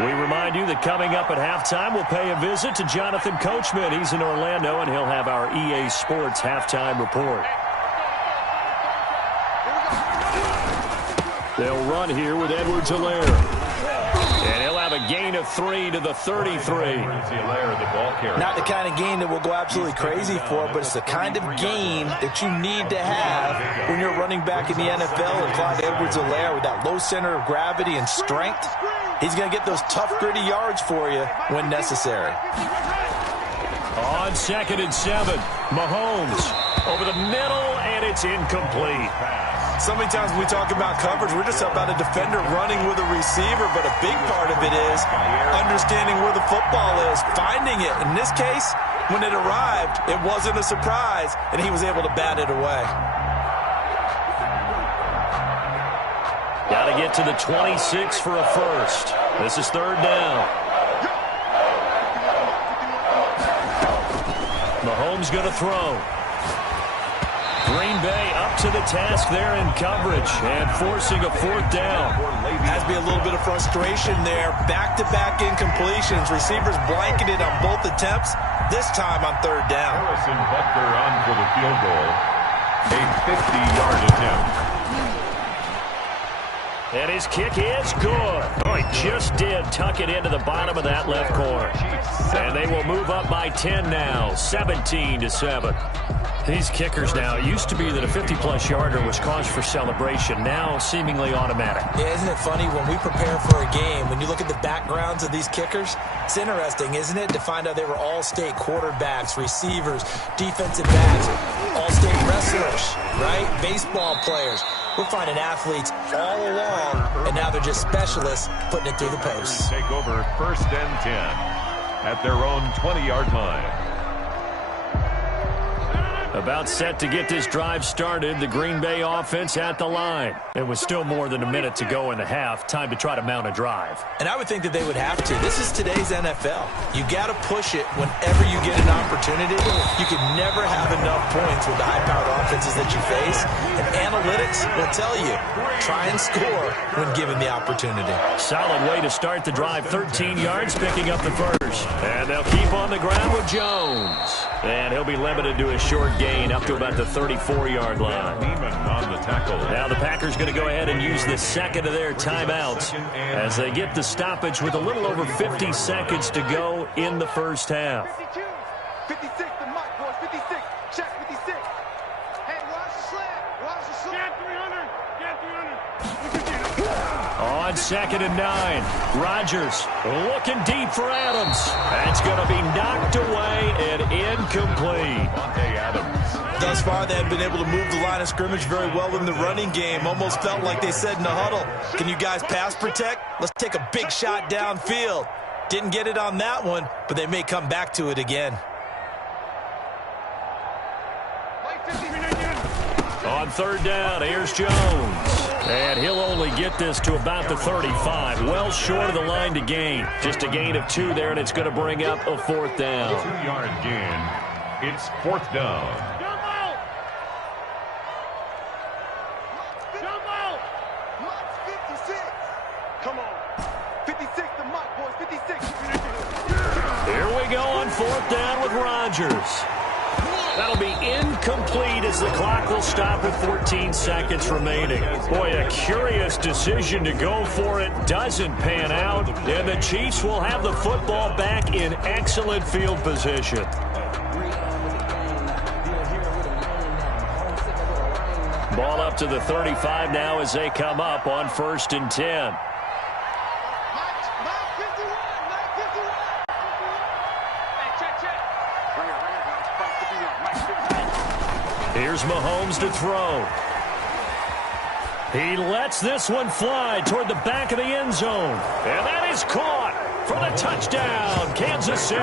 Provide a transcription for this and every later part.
We remind you that coming up at halftime, we'll pay a visit to Jonathan Coachman. He's in Orlando, and he'll have our EA Sports halftime report. They'll run here with Edwards-Helaire. And he'll have a gain of 3 to the 33. Not the kind of game that we'll go absolutely crazy for, but it's the kind of game that you need to have when you're running back in the NFL. And Clyde Edwards-Helaire, with that low center of gravity and strength, he's going to get those tough, gritty yards for you when necessary. On 2nd and 7, Mahomes over the middle, and it's incomplete. So many times when we talk about coverage, we're just about a defender running with a receiver, but a big part of it is understanding where the football is, finding it. In this case, when it arrived, it wasn't a surprise, and he was able to bat it away. Got to get to the 26 for a first. This is 3rd down. Mahomes going to throw. Green Bay up to the task there in coverage and forcing a 4th down. Has to be a little bit of frustration there. Back-to-back incompletions. Receivers blanketed on both attempts, this time on 3rd down. Harrison Butker on for the field goal. A 50-yard attempt. And his kick is good. Oh, he just did tuck it into the bottom of that left corner. And they will move up by 10 now, 17-7. These kickers now, it used to be that a 50-plus yarder was cause for celebration, now seemingly automatic. Yeah, isn't it funny when we prepare for a game, when you look at the backgrounds of these kickers, it's interesting, isn't it, to find out they were all-state quarterbacks, receivers, defensive backs, all-state wrestlers, right? Baseball players. We're finding athletes all along, and now they're just specialists putting it through the posts. Take over 1st and 10 at their own 20-yard line. About set to get this drive started, the Green Bay offense at the line. It was still more than a minute to go in the half. Time to try to mount a drive. And I would think that they would have to. This is today's NFL. You got to push it whenever you get an opportunity. You can never have enough points with the high-powered offenses that you face. And analytics will tell you, try and score when given the opportunity. Solid way to start the drive. 13 yards, picking up the first. And they'll keep on the ground with Jones. And he'll be limited to a short gain up to about the 34-yard line. On the tackle. Now the Packers going to go ahead and use the second of their timeouts as they get the stoppage with a little over 50 seconds to go in the first half. 56, the mic, boys, 56. Check 56. Hey, watch the slant. Watch the slant. Get 300. On 2nd and 9, Rodgers looking deep for Adams. That's going to be knocked away and incomplete. Thus far, they have been able to move the line of scrimmage very well in the running game. Almost felt like they said in the huddle, can you guys pass protect? Let's take a big shot downfield. Didn't get it on that one, but they may come back to it again. On 3rd down, here's Jones. And he'll only get this to about the 35. Well short of the line to gain. Just a gain of 2 there, and it's going to bring up a 4th down. 2-yard gain. It's 4th down. Jump out! Jump out! Mark 56. Come on. 56, the mark, boys, 56. Here we go on 4th down with Rodgers. That'll be incomplete as the clock will stop with 14 seconds remaining. Boy, a curious decision to go for it. Doesn't pan out. And the Chiefs will have the football back in excellent field position. Ball up to the 35 now as they come up on 1st and 10. Here's Mahomes to throw. He lets this one fly toward the back of the end zone. And that is caught for the touchdown, Kansas City.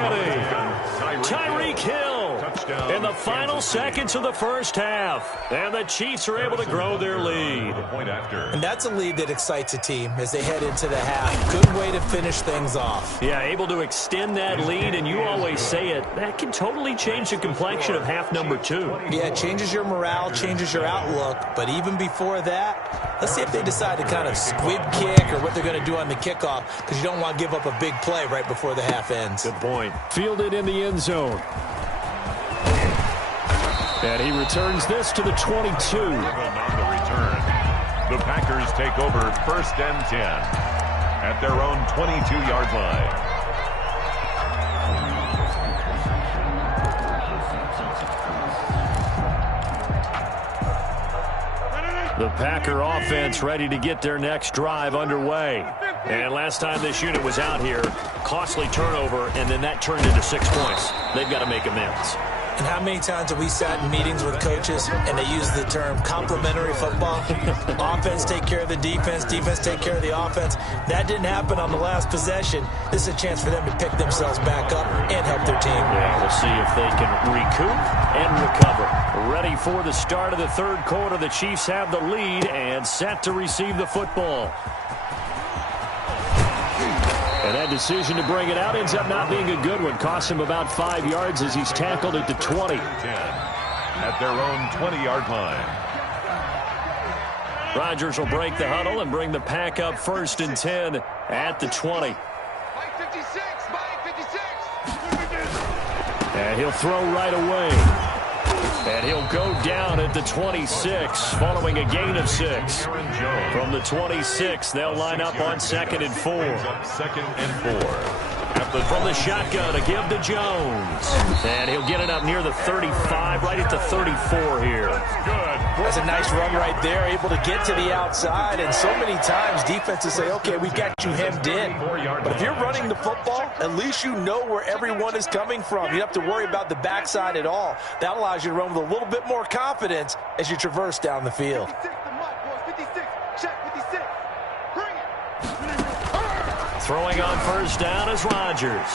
Tyreek Hill In the final seconds of the first half, and the Chiefs are able to grow their lead. And that's a lead that excites a team as they head into the half. Good way to finish things off. Yeah, able to extend that lead, and you always say it, that can totally change the complexion of half number 2. Yeah, it changes your morale, changes your outlook. But even before that, let's see if they decide to kind of squib kick or what they're going to do on the kickoff, because you don't want to give up a big play right before the half ends. Good point. Fielded in the end zone. And he returns this to the 22. On the return, the Packers take over 1st and 10 at their own 22-yard line. The Packer offense ready to get their next drive underway. And last time this unit was out here, costly turnover, and then that turned into 6 points. They've got to make amends. And how many times have we sat in meetings with coaches and they use the term complementary football? Offense take care of the defense, defense take care of the offense. That didn't happen on the last possession. This is a chance for them to pick themselves back up and help their team. Yeah, we'll see if they can recoup and recover. Ready for the start of the third quarter. The Chiefs have the lead and set to receive the football. And that decision to bring it out ends up not being a good one. Costs him about 5 yards as he's tackled at the 20. 10 at their own 20-yard line. Rodgers will break the huddle and bring the pack up 1st and 10 at the 20. Mike 56, Mike 56. And he'll throw right away. And he'll go down at the 26 following a gain of 6. From the 26, they'll line up on 2nd and 4. 2nd and 4. From the shotgun, a give to Jones. And he'll get it up near the 35, right at the 34 here. That's a nice run right there, able to get to the outside. And so many times defenses say, okay, we've got you hemmed in. But if you're running the football, at least you know where everyone is coming from. You don't have to worry about the backside at all. That allows you to run with a little bit more confidence as you traverse down the field. 56 to Mike, boys. 56. Check 56. Bring it. Throwing on 1st down is Rodgers.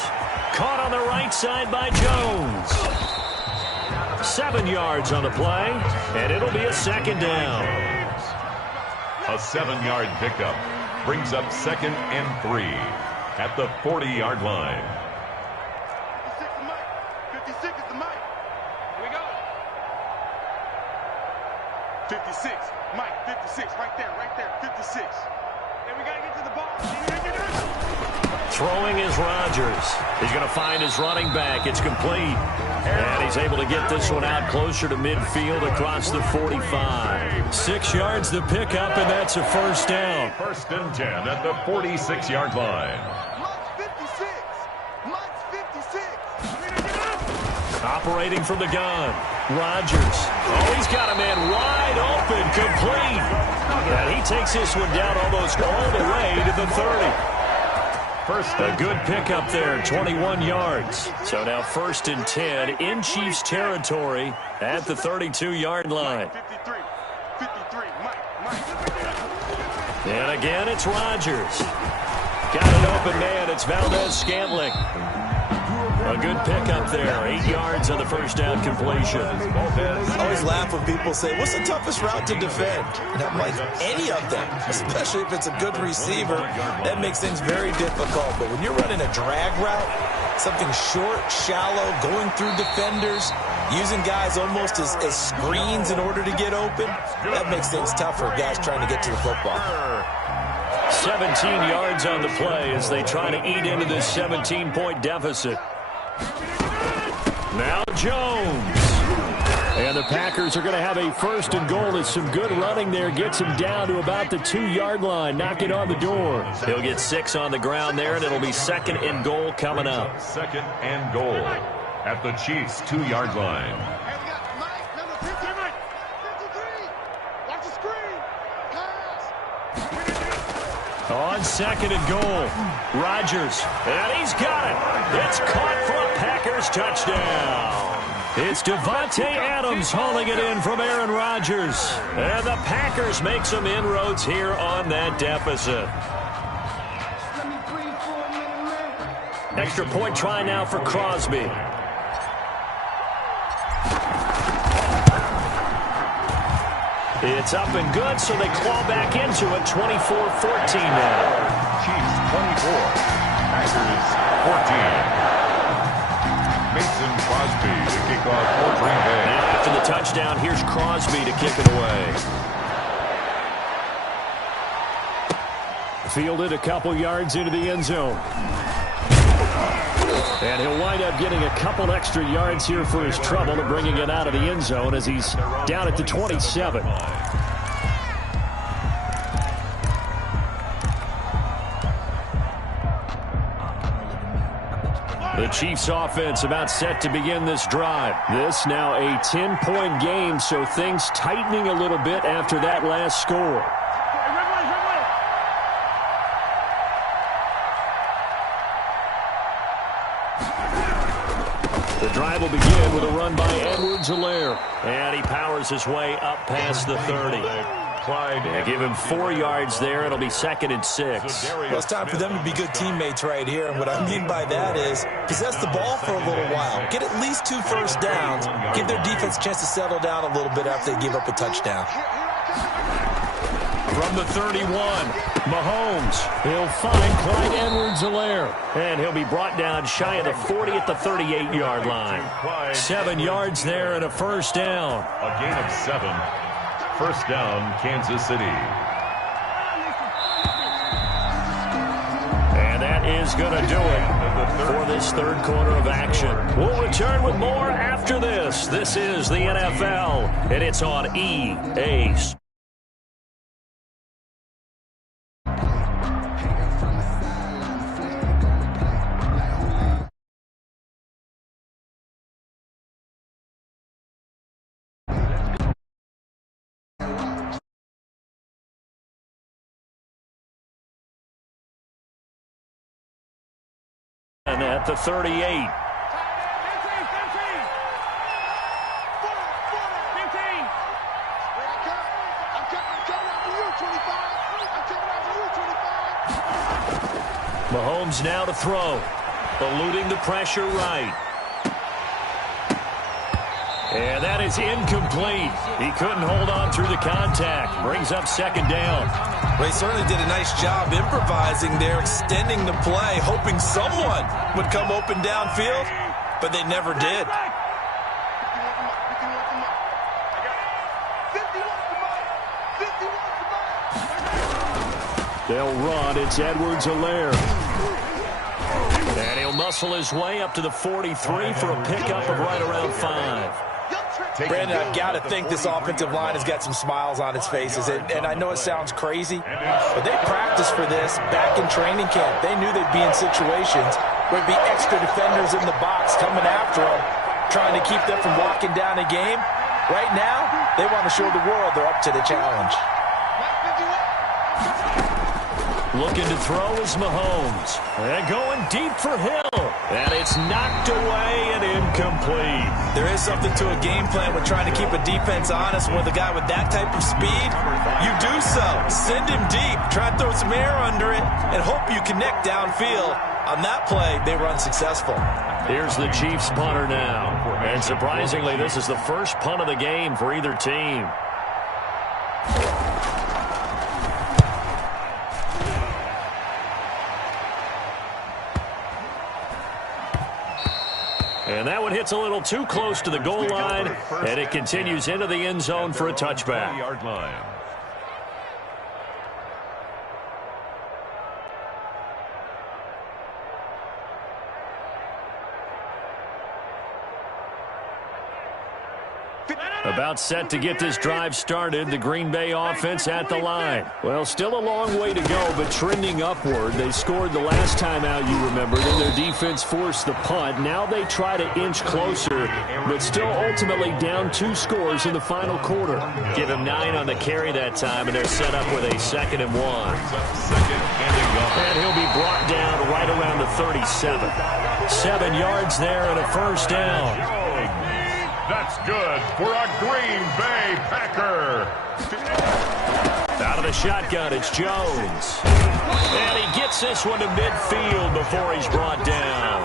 Caught on the right side by Jones. 7 yards on the play, and it'll be a 2nd down. A 7-yard pickup brings up 2nd and 3 at the 40-yard line. 56 to Mike. 56 is the Mike. Here we go. 56. Mike, 56. Right there, 56. Then we got to get to the ball. Throwing is Rodgers. He's going to find his running back. It's complete. And he's able to get this one out closer to midfield across the 45. 6 yards the pickup, and that's a 1st down. 1st and 10 at the 46-yard line. Mike's 56. Mike's 56. Operating from the gun. Rodgers. Oh, he's got a man wide open, complete. And he takes this one down almost all the way to the 30. A good pickup there, 21 yards. So now 1st and 10 in Chiefs territory at the 32-yard line. 53. 53. Mike. And again, it's Rodgers. Got an open man. It's Valdez-Scantling. A good pickup there. 8 yards on the 1st down completion. I always laugh when people say, what's the toughest route to defend? And I'm like, any of them, especially if it's a good receiver. That makes things very difficult. But when you're running a drag route, something short, shallow, going through defenders, using guys almost as screens in order to get open, that makes things tough for guys trying to get to the football. 17 yards on the play as they try to eat into this 17-point deficit. Now Jones. And the Packers are going to have a 1st and goal. As some good running there gets him down to about the 2-yard line. Knock it on the door. He'll get 6 on the ground there, and it'll be 2nd and goal coming up. 2nd and goal at the Chiefs' 2-yard line. Hey, we got Mike, number 50. 53. Watch the screen. Pass. On 2nd and goal, Rodgers. And he's got it. It's caught for a Packers touchdown. It's Devontae Adams hauling it in from Aaron Rodgers. And the Packers make some inroads here on that deficit. Extra point try now for Crosby. It's up and good, so they claw back into it, 24-14 now. Chiefs 24, Packers 14. Mason Crosby to kick off for Green Bay. Now after the touchdown, here's Crosby to kick it away. Fielded a couple yards into the end zone. And he'll wind up getting a couple extra yards here for his trouble and bringing it out of the end zone as he's down at the 27. The Chiefs offense about set to begin this drive. This now a 10-point game, so things tightening a little bit after that last score. The drive will begin with a run by Edwards-Helaire. And he powers his way up past the 30. Yeah, give him 4 yards there. It'll be 2nd and 6. Well, it's time for them to be good teammates right here. And what I mean by that is possess the ball for a little while. Get at least 2 first downs. Give their defense a chance to settle down a little bit after they give up a touchdown. From the 31, Mahomes. He'll find Clyde Edwards-Helaire. And he'll be brought down shy of the 40 at the 38-yard line. 7 yards there and a first down. A gain of 7. First down, Kansas City. And that is going to do it for this third quarter of action. We'll return with more after this. This is the NFL, and it's on EA Sports. And at the 38. 15. I'm coming after you, 25. I'm coming after you, 25. Mahomes now to throw. Eluding the pressure right. And that is incomplete. He couldn't hold on through the contact. Brings up 2nd down. Well, he certainly did a nice job improvising there, extending the play, hoping someone would come open downfield, but they never did. They'll run. It's Edwards-Helaire. And he'll muscle his way up to the 43 for a pickup of right around 5. Brandon, I've got to think this offensive line has got some smiles on its faces. And I know it sounds crazy, but they practiced for this back in training camp. They knew they'd be in situations where there'd be extra defenders in the box coming after them, trying to keep them from walking down a game. Right now, they want to show the world they're up to the challenge. Looking to throw is Mahomes. And going deep for Hill. And it's knocked away and incomplete. There is something to a game plan with trying to keep a defense honest with a guy with that type of speed. You do so. Send him deep. Try to throw some air under it and hope you connect downfield. On that play, they run successful. Here's the Chiefs punter now. And surprisingly, this is the first punt of the game for either team. And that one hits a little too close to the goal line, and it continues into the end zone for a touchback. 20-yard line. About set to get this drive started, the Green Bay offense at the line. Well, still a long way to go, but trending upward. They scored the last time out, you remember. Then their defense forced the punt. Now they try to inch closer, but still ultimately down 2 scores in the final quarter. Give him 9 on the carry that time, and they're set up with a 2nd and 1. And he'll be brought down right around the 37. 7 yards there and a first down. That's good for a Green Bay Packer. Out of the shotgun, it's Jones. And he gets this one to midfield before he's brought down.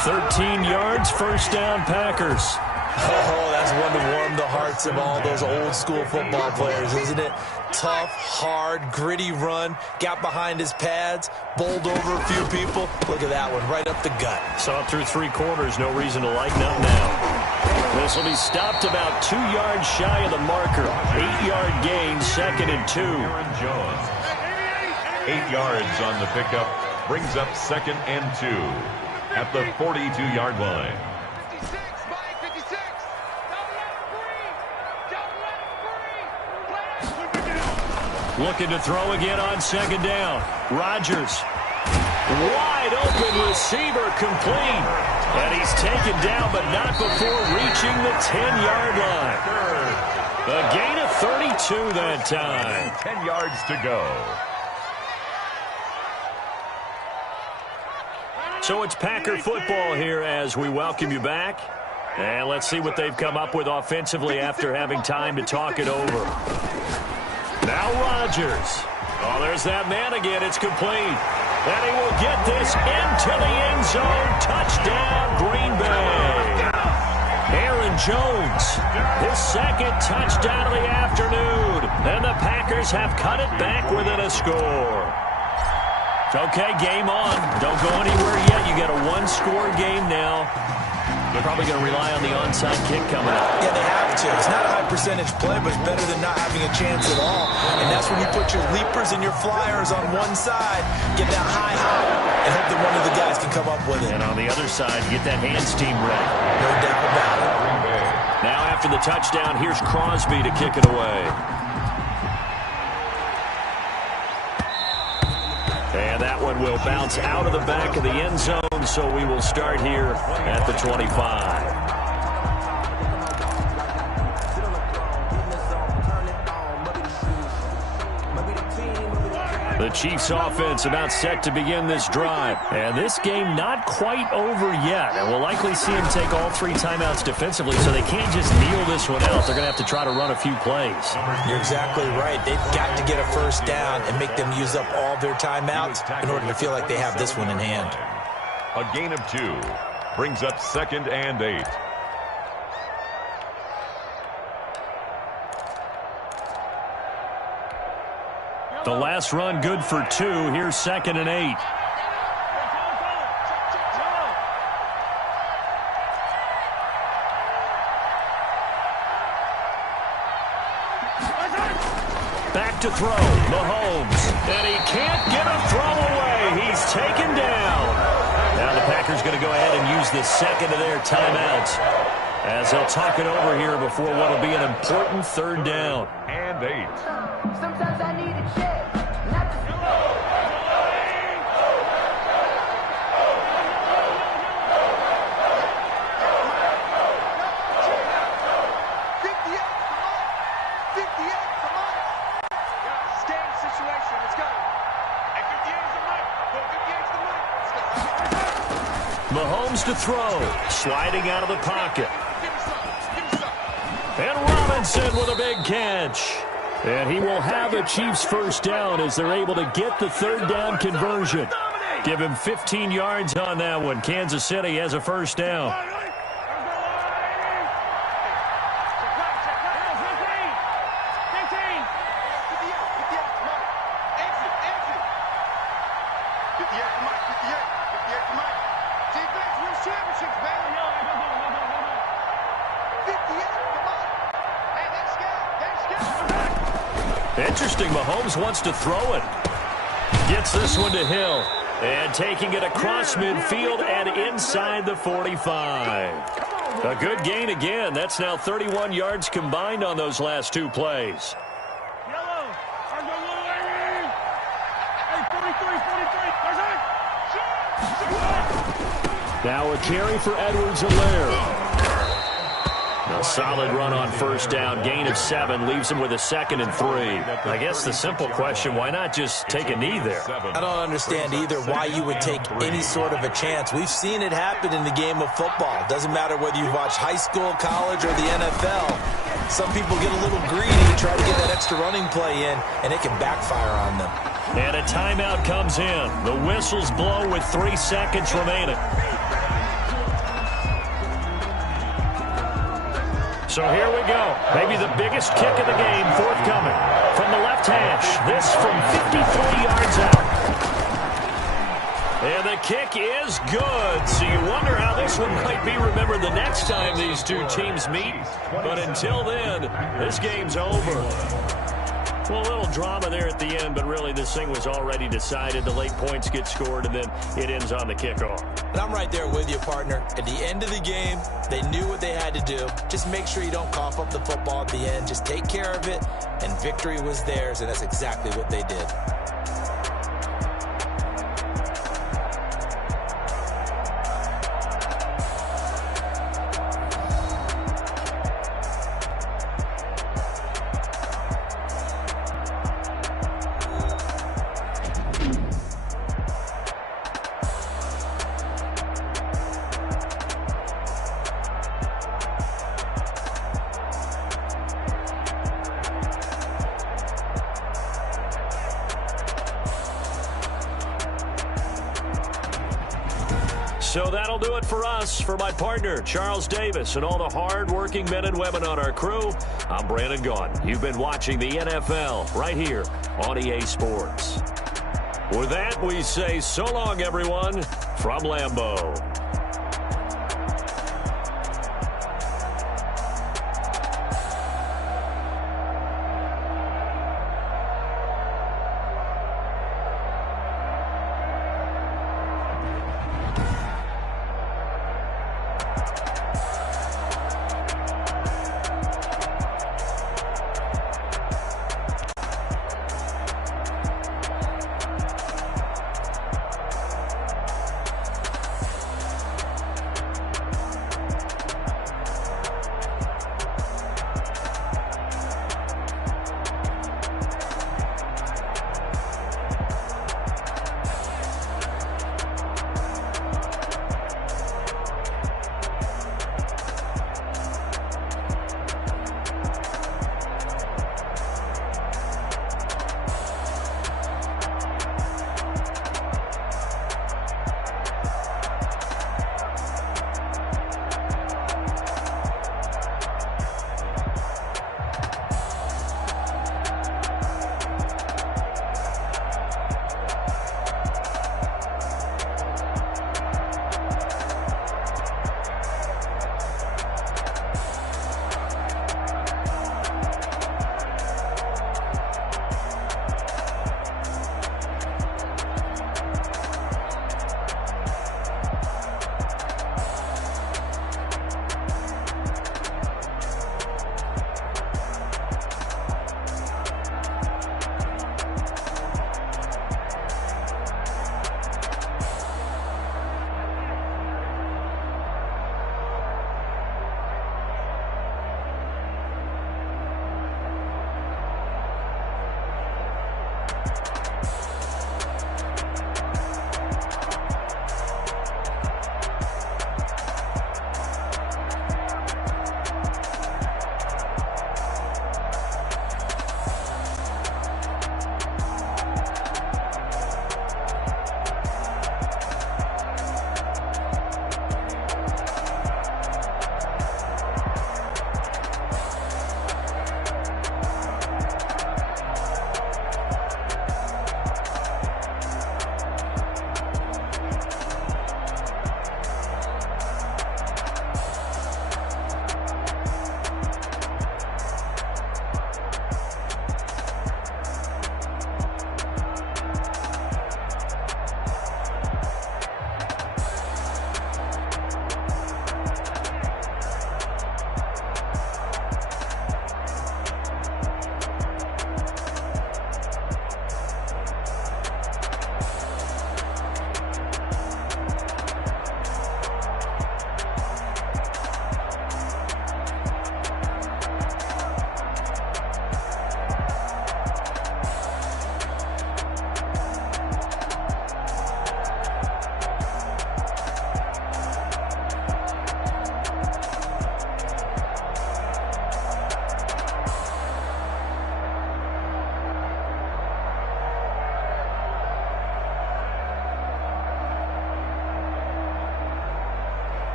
13 yards, first down, Packers. Oh, that's one to warm the hearts of all those old-school football players, isn't it? Tough, hard, gritty run, got behind his pads, bowled over a few people. Look at that one, right up the gut. Saw through 3 quarters, no reason to lighten up now. This will be stopped about 2 yards shy of the marker. 8-yard gain, 2nd and 2. 8 yards on the pickup, brings up 2nd and 2 at the 42-yard line. Looking to throw again on 2nd down. Rodgers. Wide open receiver complete. And he's taken down, but not before reaching the 10-yard line. A gain of 32 that time. 10 yards to go. So it's Packer football here as we welcome you back. And let's see what they've come up with offensively after having time to talk it over. Now Rodgers. Oh, there's that man again. It's complete. And he will get this into the end zone. Touchdown, Green Bay. Aaron Jones, his 2nd touchdown of the afternoon. And the Packers have cut it back within a score. Okay, game on. Don't go anywhere yet. You got a 1-score game now. They're probably going to rely on the onside kick coming up. Yeah, they have to. It's not a high percentage play, but it's better than not having a chance at all. And that's when you put your leapers and your flyers on one side, get that high, and hope that one of the guys can come up with it. And on the other side, get that hands team ready. No doubt about it. Now after the touchdown, here's Crosby to kick it away. And that one will bounce out of the back of the end zone, so we will start here at the 25. The Chiefs offense about set to begin this drive. And this game not quite over yet. And we'll likely see them take all 3 timeouts defensively, so they can't just kneel this one out. They're going to have to try to run a few plays. You're exactly right. They've got to get a first down and make them use up all their timeouts in order to feel like they have this one in hand. A gain of 2 brings up 2nd and 8. The last run good for 2. Here's 2nd and 8. Back to throw. Mahomes. And he can't get a throw away. He's taken down. Now the Packers going to go ahead and use the 2nd of their timeouts as they'll talk it over here before what will be an important 3rd down. And 8. Sometimes I need a check. Mahomes to throw, sliding out of the pocket. And Robinson with a big catch. And he will have a Chiefs first down as they're able to get the 3rd down conversion. Give him 15 yards on that one. Kansas City has a first down. Interesting, Mahomes wants to throw it. Gets this one to Hill. And taking it across midfield and inside the 45. A good gain again. That's now 31 yards combined on those last 2 plays. Now a carry for Edwards-Helaire. A solid run on first down. Gain of 7 leaves him with a 2nd and 3. I guess the simple question, why not just take a knee there? I don't understand either why you would take any sort of a chance. We've seen it happen in the game of football. Doesn't matter whether you watch high school, college, or the NFL. Some people get a little greedy, try to get that extra running play in, and it can backfire on them. And a timeout comes in. The whistles blow with 3 seconds remaining. So here we go. Maybe the biggest kick of the game forthcoming. From the left hash, this from 53 yards out. And the kick is good. So you wonder how this one might be remembered the next time these two teams meet. But until then, this game's over. Well, a little drama there at the end, but really this thing was already decided. The late points get scored, and then it ends on the kickoff. And I'm right there with you, partner. At the end of the game, they knew what they had to do. Just make sure you don't cough up the football at the end. Just take care of it, and victory was theirs, and that's exactly what they did. So that'll do it for us. For my partner, Charles Davis, and all the hard-working men and women on our crew, I'm Brandon Gaudin. You've been watching the NFL right here on EA Sports. With that, we say so long, everyone, from Lambeau.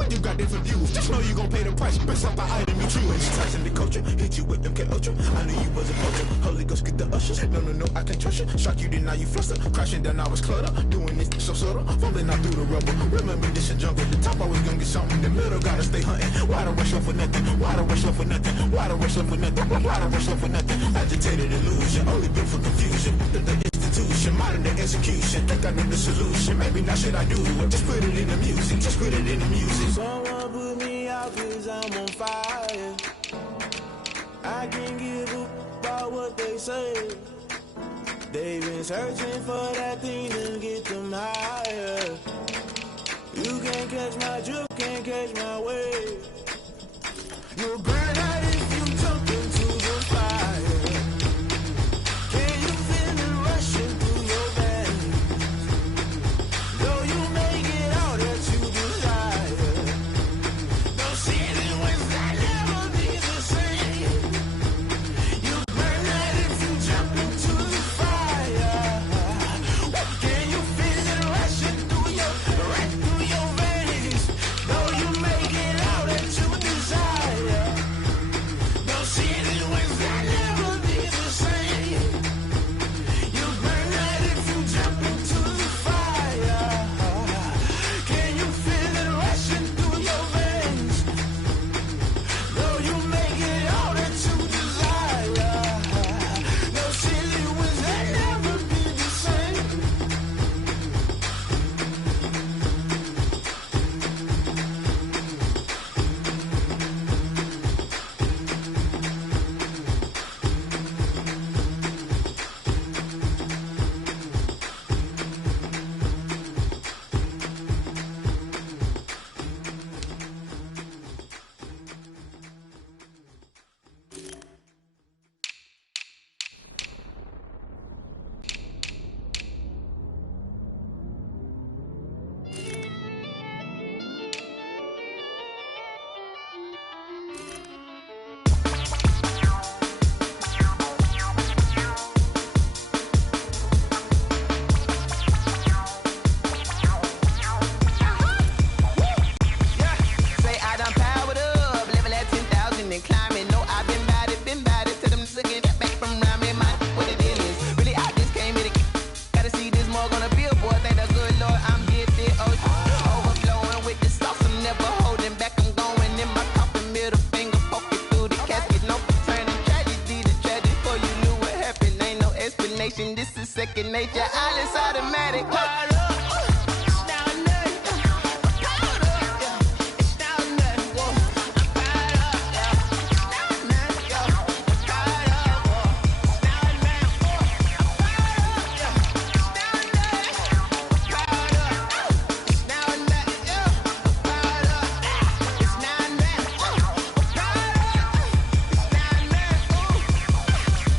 when you got different views. Just know you gon' pay the price based off the item you choose. Tracing the culture, hit you with MK Ultra. I knew you was a vulture. Holy Ghost get the ushers. No, I can't trust you. Shock you, then now you fluster. Crashing down, I was cluttered. Doing this so subtle, fumbling out through the rubble. Remember this a jungle. The top always gonna get something. The middle gotta stay hunting. Why the rush up for nothing? Why the rush up for nothing? Why the rush up for nothing? Why the rush up for nothing? Agitated illusion, only built for confusion. The institution, modern day execution. Think I know the solution. Maybe now should I do it? Just put it in the music. Just put it in the music. Someone put me out 'cause I'm on fire. I can't give up about what they say. They've been searching for that thing to get them higher. You can't catch my drift, can't catch my wave. You'll burn out if you jump into the fire. Can you feel it rushing through your veins? Though you make it all that you desire. No ceiling wins that never be the same. You burn out if you jump into the fire. Can you feel it rushing through your veins? Though you make it all that you desire. No ceiling wins that never be the same. You burn out if you jump into the fire. Can you feel it rushing through your veins? Though you make it all that you desire. No ceiling wins that never be the same. Say I done powered up, level at 10,000 and climbing. No, I've been bad it. Tell them to get back from around me. My what it is. Really, I just came here to gotta see this more gonna be a boy. Thank the good Lord, I'm gifted. Oh, overflowing with the sauce. I'm never holding back. I'm going in my coffin, middle finger poking through the casket. No turning tragedy to tragic. For you knew what happened. Ain't no explanation. This is second nature. All is automatic. Hold up. It's down there. Hold up. It's down there. Whoa. I'm fired up. It's down there. Yo. I'm fired up. Whoa. It's down there. Whoa. I'm fired up. Yeah. It's down there. I'm fired up. It's down there. Yo. I'm fired up. It's down there. Whoa. I'm fired up. It's down there. Ooh.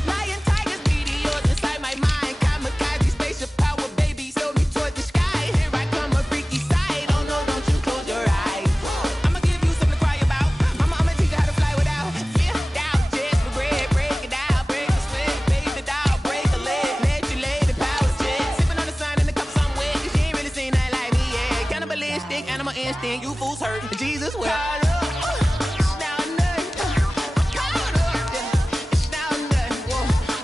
Lion, tigers, meteors inside my mind. Kamikaze, spaceship power, baby, sold me toward the sky. Here I come, a freaky side. Oh no, don't you close your eyes. I'ma give you something to cry about. I'ma teach you how to fly without fear, doubt, just regret. Break it out, break a sweat, baby doll, break a leg. Let you lay the power check. Sipping on the sun in the cup somewhere. Cause she ain't really seen nothing like me, yeah. Cannibalistic, animal instinct, you fools hurt. Jesus will. It's down there. I'm caught up, yeah. It's down there. Whoa.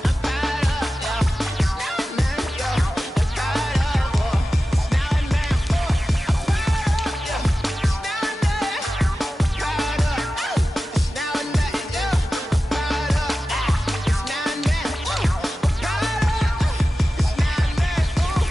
I'm fired up, yeah. It's down there, yo. I'm fired up, whoa. It's down there, whoa. I'm fired up, yeah. It's down there. I'm fired up. It's down there, yo. I'm fired up. It's down there, whoa. I'm fired up. It's down there, ooh.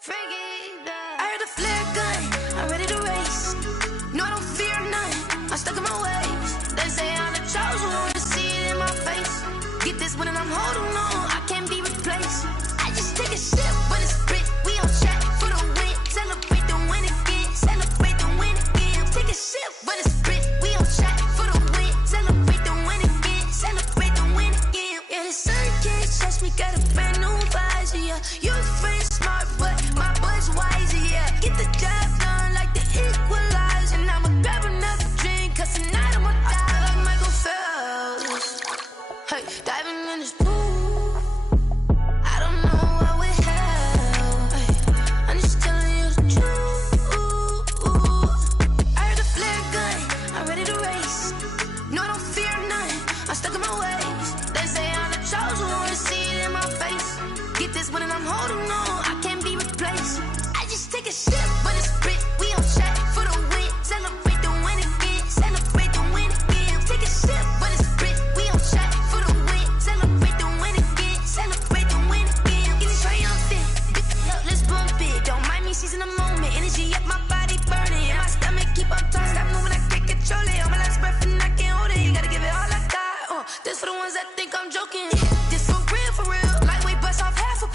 I heard the flare gun, I'm ready to race. No, I don't fear none, I'm stuck in my ways. They say I'm the chosen one, to see it in my face. Get this one and I'm holding on, I can't be replaced. I just take a sip when it's spit, we on track for the win. Celebrate the win again, celebrate the win again. Take a sip when it's spit, we on track for the win. Celebrate the win again, celebrate the win again. Yeah, the sun can't touch me, got a brand new visor, yeah. Your friend's smart, but my bud's wiser, yeah. Get the job done like the equalizer. And I'ma grab another drink, cause tonight I'ma die like Michael Phelps. Hey, diving in this pool, I don't know what we have. Hey, I'm just telling you the truth. I heard the flare gun, I'm ready to race. No, I don't fear none, I'm stuck in my ways. They say I'm the chosen one, to see it in my face. Get this one and I'm holding on, I can't be replaced. I just take a sip when it's spit, we on track for the win. Celebrate the win again, celebrate the win again. Take a sip when it's spit, we on track for the win. Celebrate the win again, celebrate the win again. Getting triumphant, look, let's bump it. Don't mind me seizing the moment, energy up my body burning. And my stomach keep on tossed, stop moving, I can't control it. On my last breath and I can't hold it, you gotta give it all I got. This for the ones that think I'm joking. This for real, lightweight bust off half a.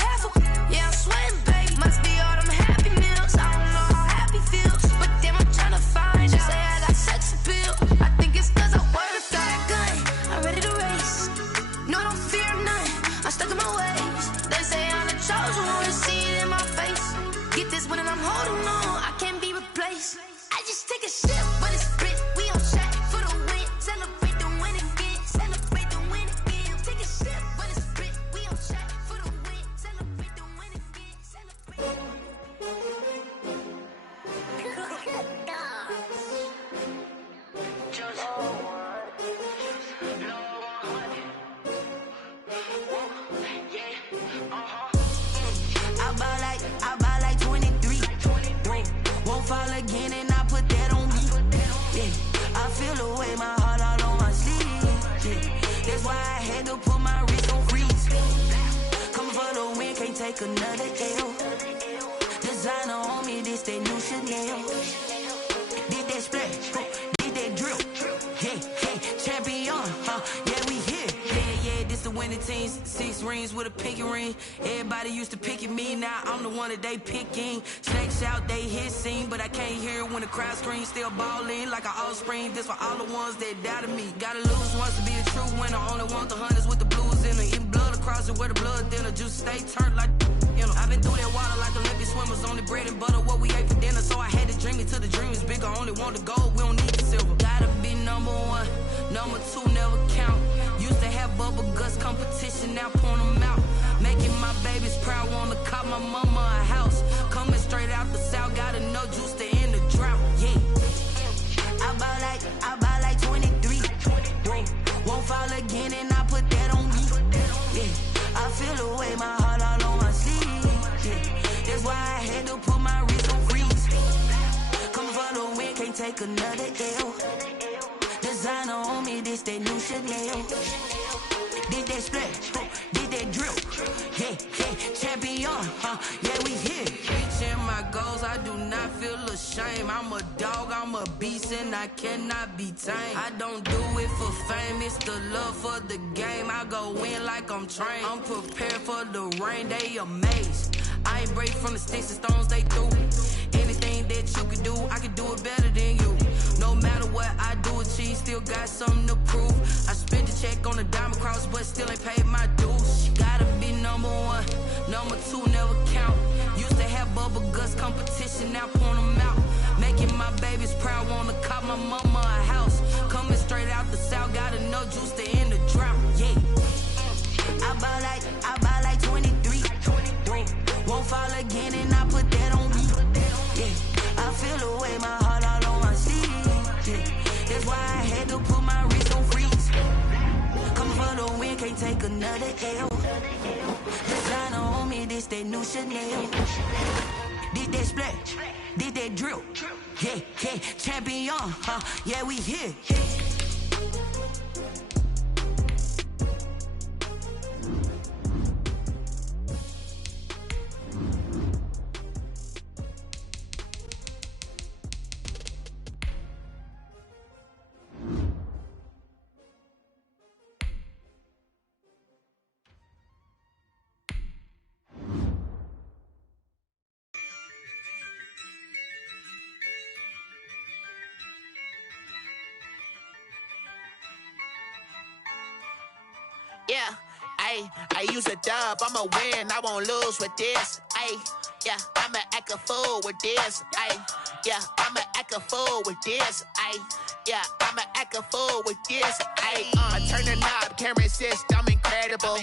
Yeah, I'm sweating, babe, must be all them happy meals. I don't know how happy feels, but damn, I'm tryna find you. Say I got sex appeal, I think it's cause I wear the fire gun. I'm ready to race, no, I don't fear none, I'm stuck in my ways. They say I'm the chosen one, to see it in my face. Get this one and I'm holding on, I can't be replaced. I just take a sip, but it's spit, we on track for the win. Celebrate the win again, celebrate the win again. Take a sip, but it's spit, we on track for the win. Celebrate the win again, celebrate. I buy like 23. Won't fall again and I put that on me. Yeah, I feel the way, my heart all on my sleeve. Yeah, that's why I had to put my wrist on freeze. Coming for the win, can't take another L. Designer on me, this that new Chanel. Did that splash, did that drill. Yeah, champion, yeah, we here. Yeah, this the winning team. 6 rings with a pinky ring. Everybody used to picking me, now I'm the one that they picking. Snakes out, they hit scene, but I can't hear it when the crowd screams. Still ballin' like an offspring. This for all the ones that doubted me. Gotta lose once to be a true winner. Only want the hunters with the blues in it. Eating blood across it where the blood thinner. Juice stay turned like, you know. I've been through that water like Olympic swimmers. Only bread and butter, what we ate for dinner. So I had to dream it till the dream is bigger. Only want the gold, we don't need the silver. Gotta be number 1, number 2 never count. Used to have bubble guts competition, now point them out. Making my babies proud, wanna cop my mama a house. Coming straight out the south, gotta know juice to end the drought. Yeah, I buy like 23. Won't fall again and I put that on me. Yeah, I feel the way, my heart all on my sleeve. Yeah, that's why I had to put my wrist on freeze. Coming for the win, can't take another L. Designer on me, this that new Chanel. Did that splash, did that drill. Yeah, champion, yeah, we here. Reaching my goals, I do not feel ashamed. I'm a dog, I'm a beast, and I cannot be tamed. I don't do it for fame, it's the love for the game. I go in like I'm trained. I'm prepared for the rain, they amazed. I ain't break from the sticks and stones they threw. Anything that you can do, I can do it better than you. No matter what I do, achieve, still got something to prove. I spent the check on the diamond cross, but still ain't paid my dues. Gotta be number 1, number 2 never count. Used to have bubble guts competition, now point them out. Making my babies proud, wanna cop my mama a house. Coming straight out the south, gotta know juice to end the drought. Yeah, I buy like 23. Won't fall again and I put that on me. Yeah, I feel the way, my heart all on my sleeve. Yeah, that's why I had to put my wrist on freeze. Coming for the win, can't take another L. Designer on me, this that new Chanel. Did that splash, did that drill. Yeah, champion, yeah, we here. Yeah, I use a dub, I'ma win, I won't lose with this. Yeah, I'ma act a fool with this. Yeah, I'ma act a fool with this. Yeah, I'ma act a fool with this. I turn the knob, camera assist, I'm incredible.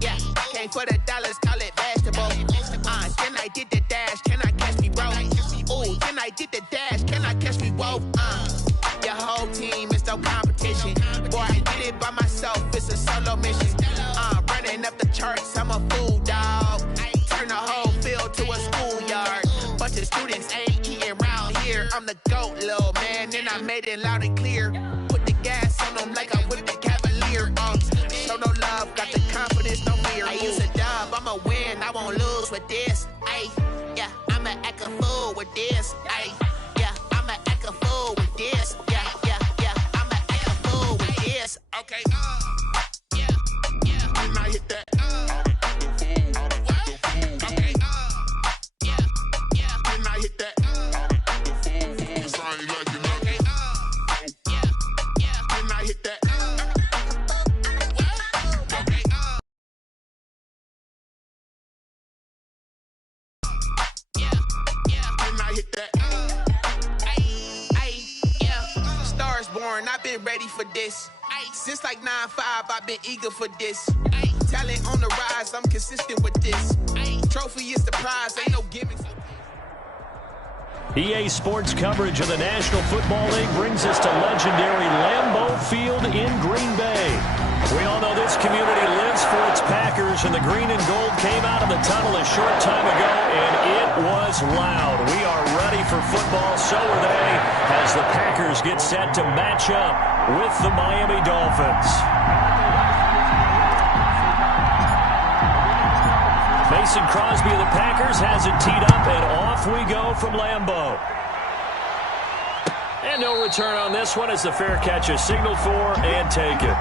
Yeah, came for the dollars, call it vegetable. Then I did the dash, can I catch me, bro? Ooh, then I did the dash, can I catch me, whoa? Your whole team is no competition. Boy, I did it by myself, it's a solo mission. Running up the charts, I'm a fool, dog. Turn the whole field to a schoolyard. Bunch of students ain't eating round here. I'm the GOAT, little man, and I made it loud and clear. Put the gas on them like I'm with the Cavalier. Show no love, got the confidence, no fear. I use a dub, I'ma win, I won't lose with this. Yeah, I'ma act a fool with this. Yeah, I'ma act a fool with this. Yeah, I'ma act a fool with this. Okay, yeah, and I hit that. Okay, yeah, and I hit that. And I hit that. Stars born, I've been ready for this. Since like 9-5, I've been eager for this. Talent on the rise, I'm consistent with this. Trophy is the prize, ain't no gimmicks. EA Sports coverage of the National Football League brings us to legendary Lambeau Field in Green Bay. We all know this community lives for its Packers, and the green and gold came out of the tunnel a short time ago, and it was loud. We are ready for football, so are they, as the Packers get set to match up with the Miami Dolphins. Mason Crosby of the Packers has it teed up, and off we go from Lambeau. And no return on this one as the fair catch is signaled for and taken.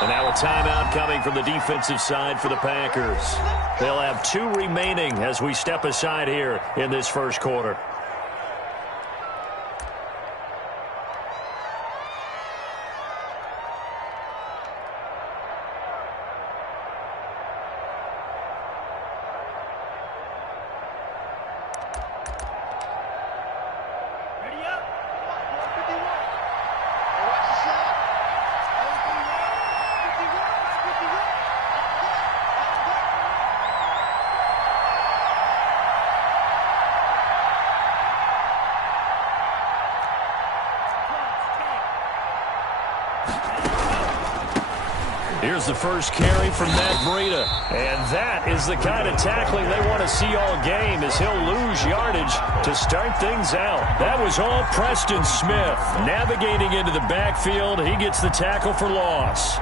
And now a timeout coming from the defensive side for the Packers. They'll have 2 remaining as we step aside here in this first quarter. Here's the first carry from Matt Breida. And that is the kind of tackling they want to see all game, as he'll lose yardage to start things out. That was all Preston Smith. Navigating into the backfield, he gets the tackle for loss.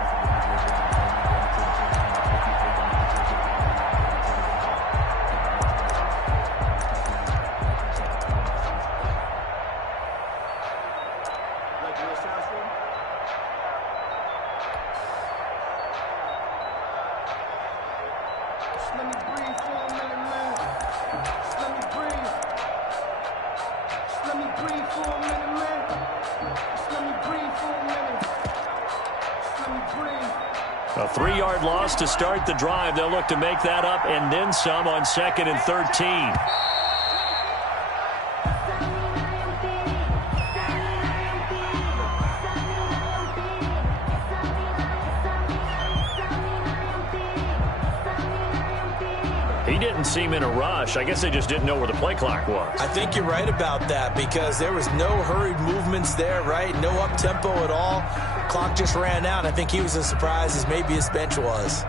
A 3-yard loss to start the drive. They'll look to make that up and then some on 2nd and 13. He didn't seem in a rush. I guess they just didn't know where the play clock was. I think you're right about that because there was no hurried movements there, right? No up-tempo at all. Clock just ran out. I think he was as surprised as maybe his bench was.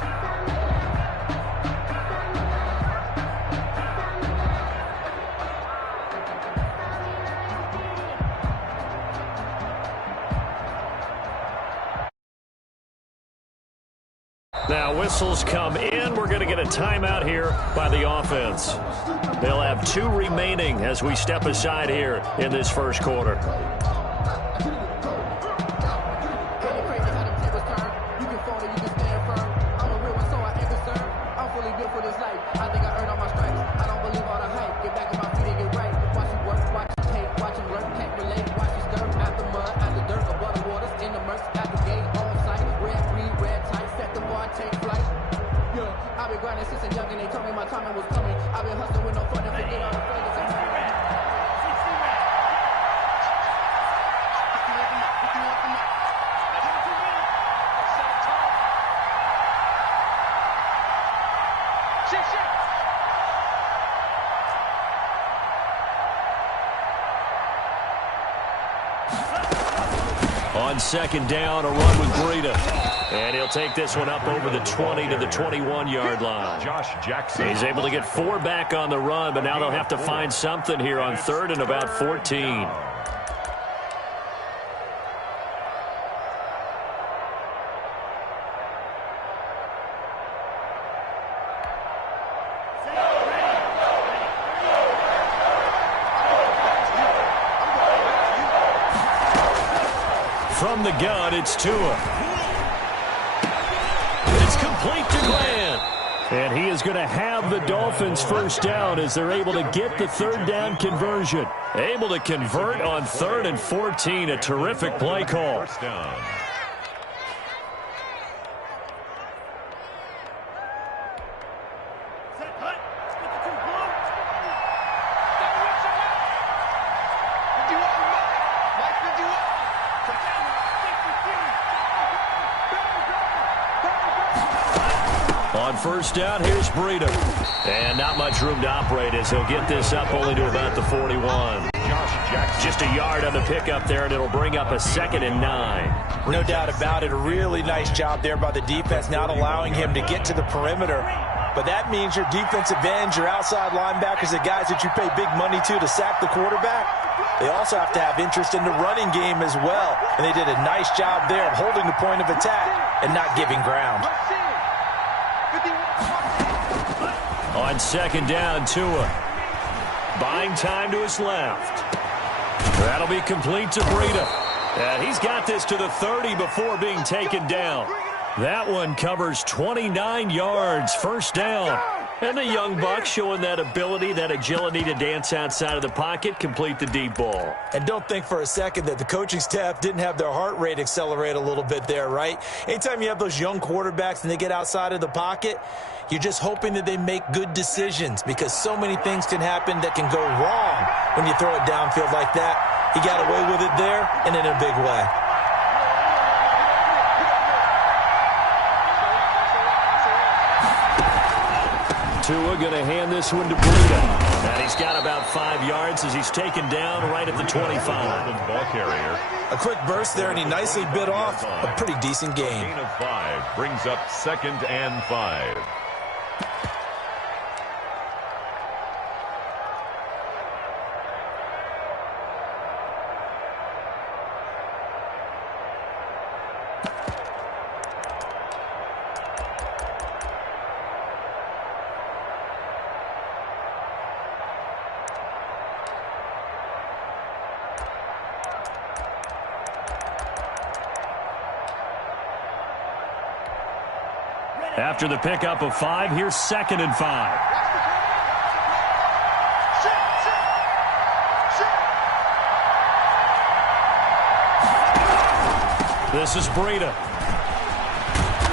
Now whistles come in. We're going to get a timeout here by the offense. They'll have 2 remaining as we step aside here in this first quarter. On 2nd down, a run with Breida. And he'll take this one up over the 20 to the 21-yard line. Josh Jackson. He's able to get 4 back on the run, but now they'll have to find something here on 3rd and about 14. From the gun, it's Tua. It's complete to Grant. And he is going to have the Dolphins first down as they're able to get the 3rd down conversion. Able to convert on 3rd and 14. A terrific play call. First down. On 1st down, here's Breida. And not much room to operate as he'll get this up only to about the 41. Just a yard on the pickup there, and it'll bring up a 2nd and 9. No doubt about it. A really nice job there by the defense, not allowing him to get to the perimeter. But that means your defensive ends, your outside linebackers, the guys that you pay big money to sack the quarterback, they also have to have interest in the running game as well. And they did a nice job there of holding the point of attack and not giving ground. On 2nd down, Tua. Buying time to his left. That'll be complete to Breida. And he's got this to the 30 before being taken down. That one covers 29 yards, 1st down. And the young buck showing that ability, that agility to dance outside of the pocket, complete the deep ball. And don't think for a second that the coaching staff didn't have their heart rate accelerate a little bit there, right? Anytime you have those young quarterbacks and they get outside of the pocket, you're just hoping that they make good decisions because so many things can happen that can go wrong when you throw it downfield like that. He got away with it there and in a big way. Tua going to hand this one to Breida. And he's got about 5 yards as he's taken down right at the 25. Ball carrier. A quick burst there, and he nicely bit off a pretty decent gain. Gain of 5 brings up 2nd and 5. After the pickup of 5, here's 2nd and 5. This is Breida.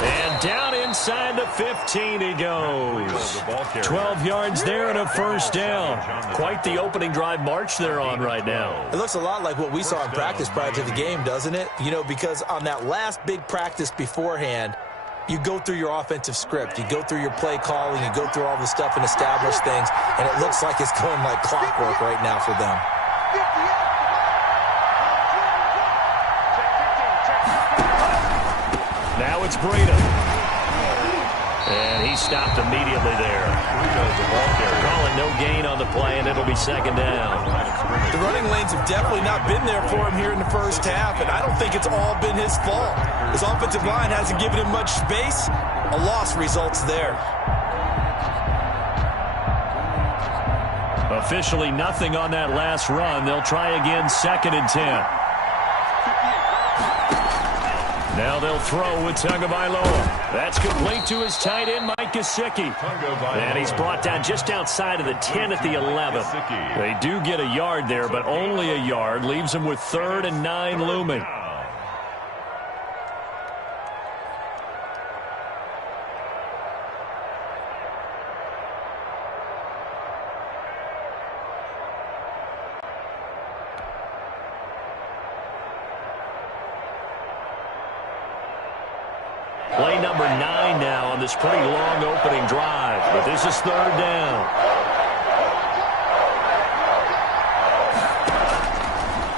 And down inside the 15 he goes. 12 yards there and a first down. Quite the opening drive march they're on right now. It looks a lot like what we saw in practice prior to the game, doesn't it? You know, because on that last big practice beforehand, you go through your offensive script. You go through your play calling. You go through all the stuff and establish things. And it looks like it's going like clockwork right now for them. Now it's Breida. And he stopped immediately there. Calling no gain on the play, and it'll be second down. The running lanes have definitely not been there for him here in the first half, and I don't think it's all been his fault. His offensive line hasn't given him much space. A loss results there. Officially nothing on that last run. They'll try again, 2nd and 10. Now they'll throw with Tagovailoa. That's complete to his tight end, Mike Gesicki. And he's brought down just outside of the 10 at the 11. They do get a yard there, but only a yard. Leaves them with 3rd and 9 looming. Play number 9 now on this pretty long opening drive. But this is 3rd down.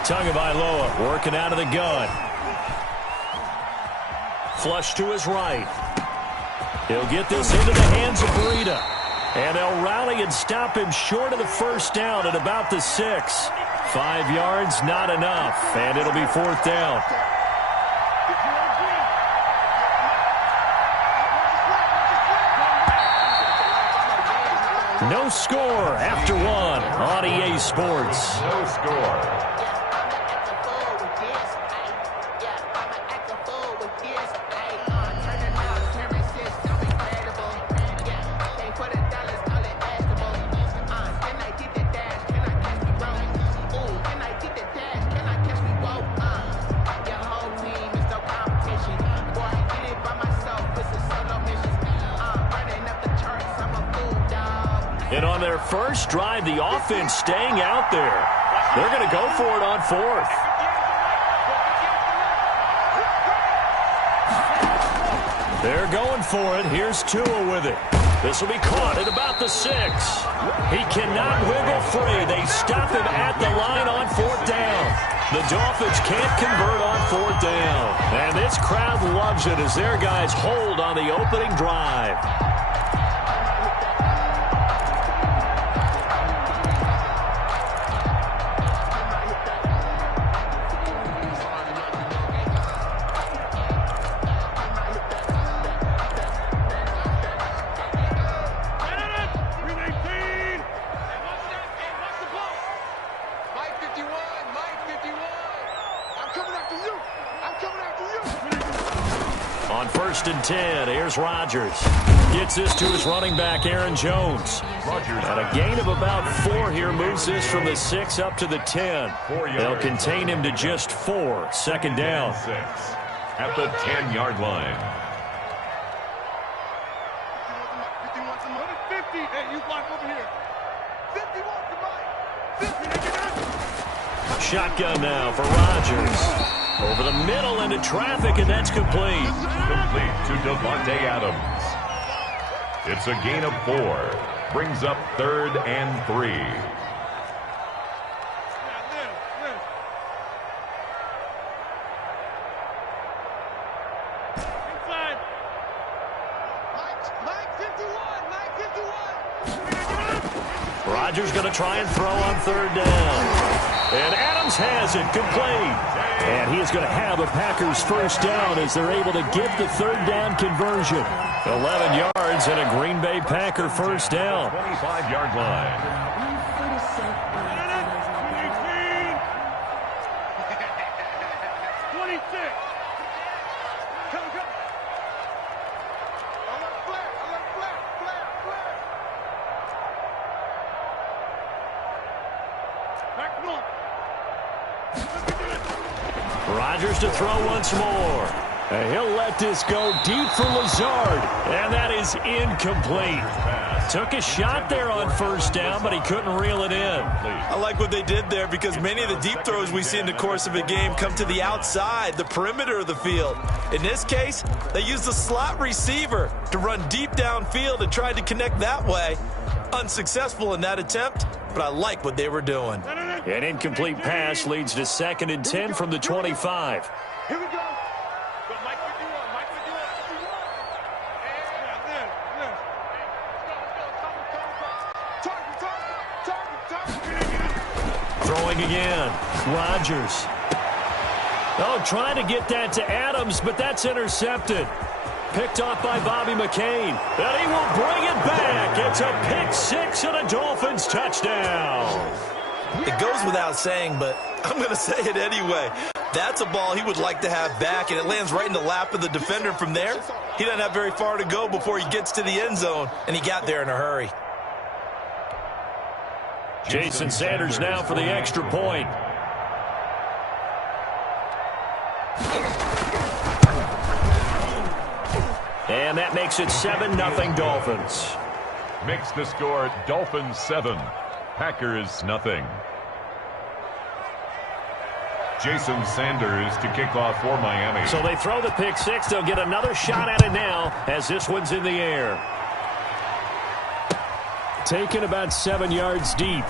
Tagovailoa working out of the gun. Flush to his right. He'll get this into the hands of Breida. And they'll rally and stop him short of the first down at about the 6. 5 yards, not enough. And it'll be 4th down. No score after 1 on EA Sports. No score. And on their first drive, the offense staying out there. They're going to go for it on 4th. They're going for it. Here's Tua with it. This will be caught at about the 6. He cannot wiggle free. They stop him at the line on 4th down. The Dolphins can't convert on 4th down. And this crowd loves it as their guys hold on the opening drive. On 1st and 10, here's Rodgers. Gets this to his running back, Aaron Jones. And a gain of about 4 here moves this from the 6 up to the 10. They'll contain him to just 4. 2nd down. 6 at the 10-yard line. 50. Hey, you block over here. 51 to Mike. 50. Shotgun now for Rodgers. Over the middle into traffic, and that's complete. Complete to Devontae Adams. It's a gain of 4. Brings up 3rd and 3. Inside. Mike 51. Rodgers going to try and throw on 3rd down. And Adams has it complete. And he is going to have a Packers first down as they're able to get the 3rd down conversion. 11 yards and a Green Bay Packer first down. 25-yard line. 26. Come. Back north. Rodgers to throw once more. And he'll let this go deep for Lazard. And that is incomplete. Took a shot there on first down, but he couldn't reel it in. I like what they did there because many of the deep throws we see in the course of a game come to the outside, the perimeter of the field. In this case, they used the slot receiver to run deep downfield and tried to connect that way. Unsuccessful in that attempt, but I like what they were doing. An incomplete pass leads to 2nd and 10 from the 25. Here we go. Go, Mike 51, Mike 51. Target. Throwing again. Rodgers. Oh, trying to get that to Adams, but that's intercepted. Picked off by Bobby McCain. And he will bring it back. It's a pick 6 and a Dolphins touchdown. It goes without saying, but I'm going to say it anyway. That's a ball he would like to have back, and it lands right in the lap of the defender from there. He doesn't have very far to go before he gets to the end zone, and he got there in a hurry. Jason Sanders now for the extra point. And that makes it 7-0 Dolphins. Makes the score Dolphins 7, Packers nothing. Jason Sanders to kick off for Miami. So they throw the pick 6. They'll get another shot at it now as this one's in the air. Taken about 7 yards deep.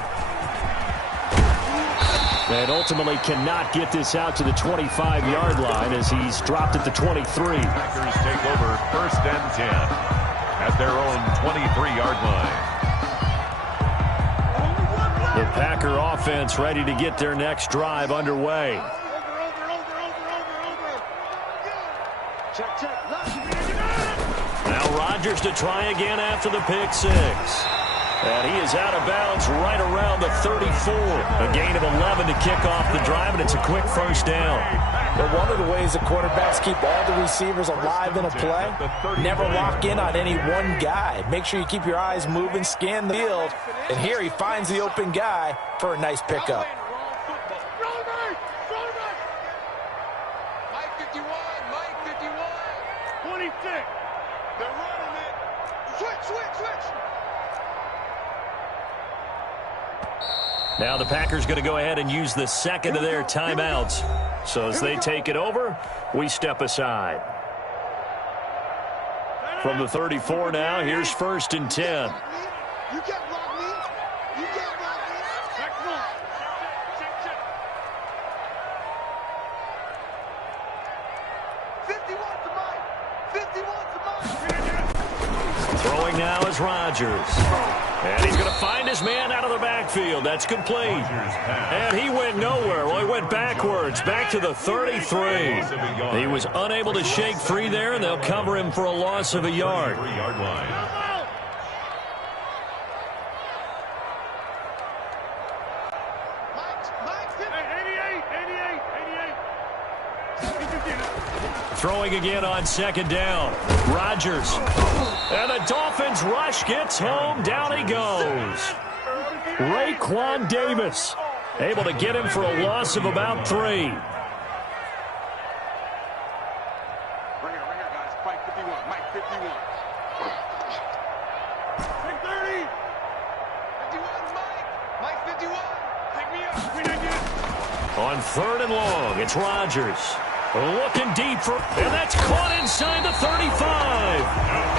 And ultimately cannot get this out to the 25-yard line as he's dropped at the 23. Packers take over 1st and 10 at their own 23-yard line. The Packer offense ready to get their next drive underway. Now Rodgers to try again after the pick 6. And he is out of bounds right around the 34. A gain of 11 to kick off the drive, and it's a quick first down. But one of the ways the quarterbacks keep all the receivers alive in a play, never lock in on any one guy. Make sure you keep your eyes moving, scan the field, and here he finds the open guy for a nice pickup. Mike 51, Mike 51. 26. They're running it. Switch. Now the Packers going to go ahead and use the second of their timeouts. So as they take it over, we step aside. From the 34 now, here's 1st and 10. You can't block me. You can't block me. Check. 51 to Mike. Throwing now is Rodgers. And he's going to find his man out of the backfield. That's complete. And he went nowhere. Well, he went backwards, back to the 33. He was unable to shake free there, and they'll cover him for a loss of a yard. Throwing again on 2nd down. Rodgers. And the Dolphins rush gets home. Down he goes. Raekwon Davis able to get him for a loss of about 3. Right here, guys. Mike 51. Mike 51. Mike 30. 51, Mike. Mike 51. Pick me up. On 3rd and long, it's Rodgers. Looking deep for, and that's caught inside the 35.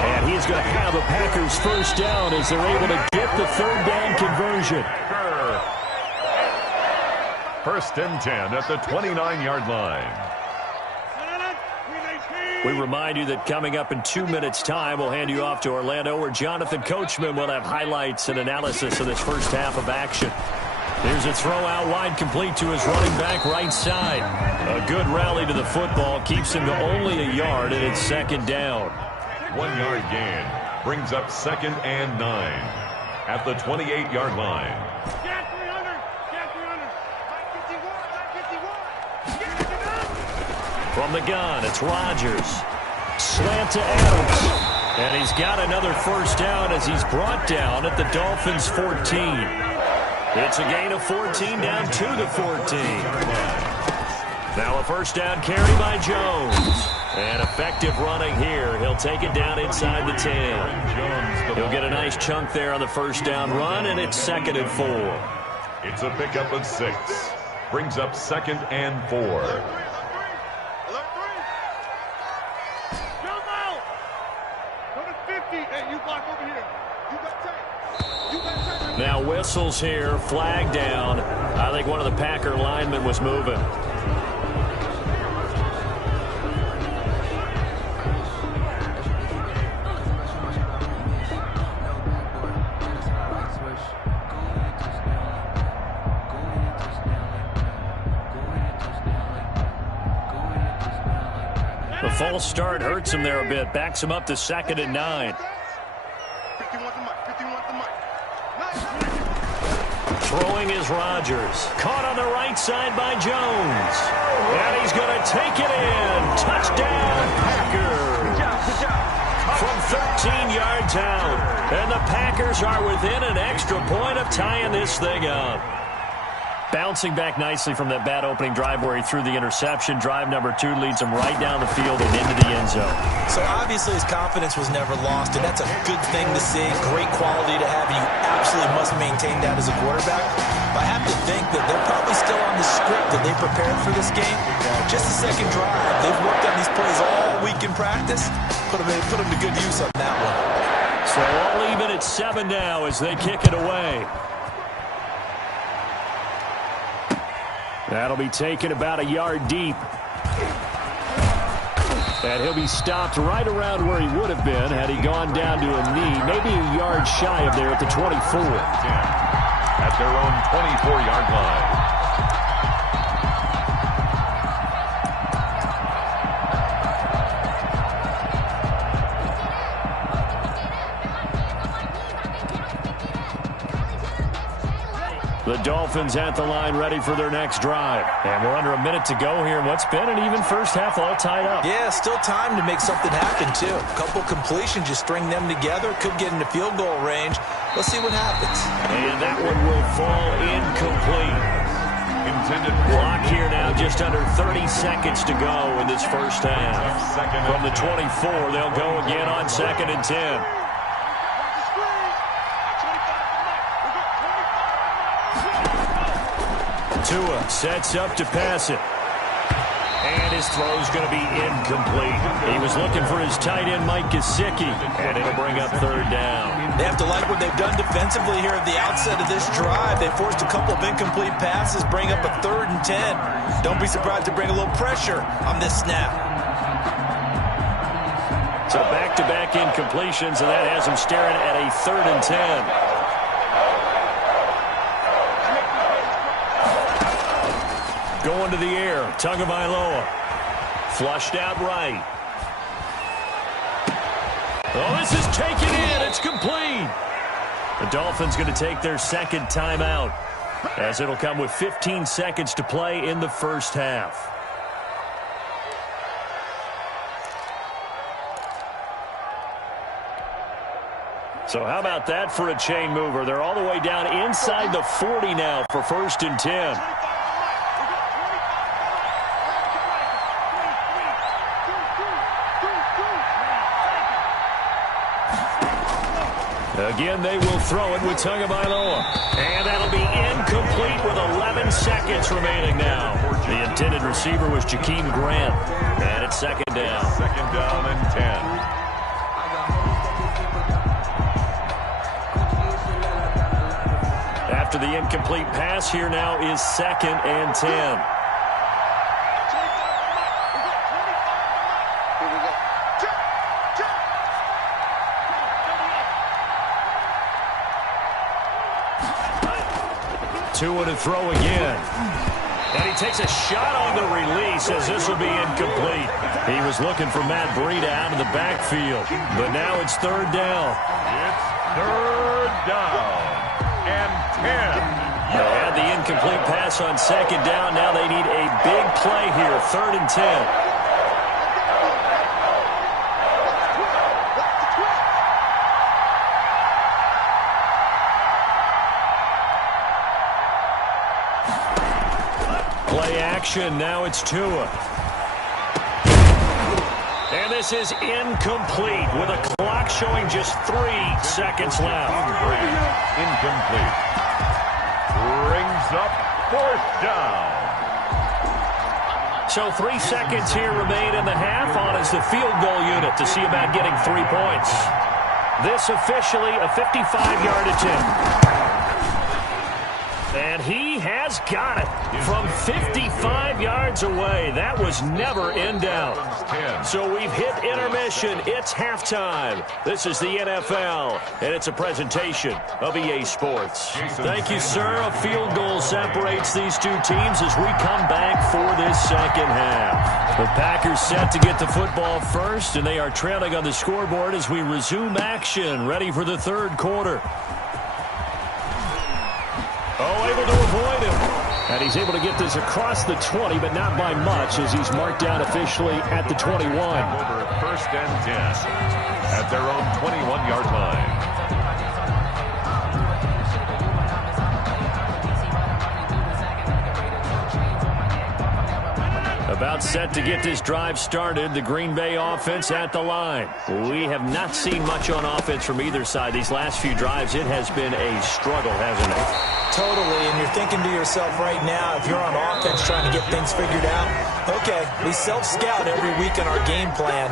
And he's going to have a Packers first down as they're able to get the 3rd down conversion. 1st and 10 at the 29-yard line. We remind you that coming up in 2 minutes' time, we'll hand you off to Orlando, where Jonathan Coachman will have highlights and analysis of this first half of action. Here's a throw out wide, complete to his running back right side. A good rally to the football keeps him to only a yard, and it's 2nd down. 1 yard gain brings up 2nd and 9 at the 28-yard line. Get 300. Get 300. Mike 51. Mike 51. From the gun, it's Rodgers. Slant to Adams. And he's got another first down as he's brought down at the Dolphins' 14. It's a gain of 14 down to the 14. Now a first down carry by Jones. And effective running here. He'll take it down inside the 10. He'll get a nice chunk there on the first down run, and it's 2nd and 4. It's a pickup of 6. Brings up 2nd and 4. Alert 3. Jump out. Go to 50. Hey, you block over here. You got tape. You got tape. Now whistles here. Flag down. I think one of the Packer linemen was moving. The false start hurts him there a bit. Backs him up to 2nd and 9. 51 the mic. 51 the mic. Throwing is Rodgers. Caught on the right side by Jones. And he's going to take it in. Touchdown, Packers. From 13 yards out. And the Packers are within an extra point of tying this thing up. Bouncing back nicely from that bad opening drive where he threw the interception. Drive number 2 leads him right down the field and into the end zone. So obviously his confidence was never lost, and that's a good thing to see. Great quality to have. You absolutely must maintain that as a quarterback. But I have to think that they're probably still on the script that they prepared for this game. Just the second drive. They've worked on these plays all week in practice. Put them to good use on that one. So all even at 7 now as they kick it away. That'll be taken about a yard deep. And he'll be stopped right around where he would have been had he gone down to a knee, maybe a yard shy of there at the 24. At their own 24-yard line. The Dolphins at the line ready for their next drive. And we're under a minute to go here in what's been an even first half all tied up. Yeah, still time to make something happen, too. A couple completions, you string them together, could get into field goal range. Let's see what happens. And that one will fall incomplete. Intended block here now, just under 30 seconds to go in this first half. From the 24, they'll go again on 2nd and 10. Tua sets up to pass it. And his throw's going to be incomplete. He was looking for his tight end, Mike Gesicki, and it'll bring up 3rd down. They have to like what they've done defensively here at the outset of this drive. They forced a couple of incomplete passes, bring up a 3rd and 10. Don't be surprised to bring a little pressure on this snap. So back-to-back incompletions, and that has him staring at a 3rd and 10. Going to the air, Tagovailoa. Flushed out right. Oh, this is taken in. It's complete. The Dolphins going to take their 2nd timeout, as it'll come with 15 seconds to play in the first half. So how about that for a chain mover? They're all the way down inside the 40 now for 1st and 10. Again, they will throw it with Tagovailoa. And that'll be incomplete with 11 seconds remaining now. The intended receiver was Jakeem Grant. And it's 2nd down. 2nd down and 10. After the incomplete pass, here now is 2nd and 10. Tua to throw again. And he takes a shot on the release as this will be incomplete. He was looking for Matt Breida out of the backfield. But now it's 3rd down. It's 3rd down and 10. They had the incomplete pass on 2nd down. Now they need a big play here. 3rd and 10. motion. Now it's Tua. And this is incomplete with a clock showing just 3 seconds left. Incomplete. Brings up 4th down. So 3 seconds here remain in the half on as the field goal unit to see about getting 3 points. This officially a 55-yard attempt. And he has got it from 55 yards away. That was never in doubt. So we've hit intermission. It's halftime. This is the NFL, and it's a presentation of EA Sports. Thank you, sir. A field goal separates these two teams as we come back for this second half. The Packers set to get the football first, and they are trailing on the scoreboard as we resume action, ready for the third quarter. Oh, able to avoid him. And he's able to get this across the 20, but not by much as he's marked down officially at the 21. Over 1st and 10 at their own 21-yard line. About set to get this drive started, the Green Bay offense at the line. We have not seen much on offense from either side. These last few drives, it has been a struggle, hasn't it? Totally, and you're thinking to yourself right now, if you're on offense trying to get things figured out, okay, we self-scout every week in our game plan.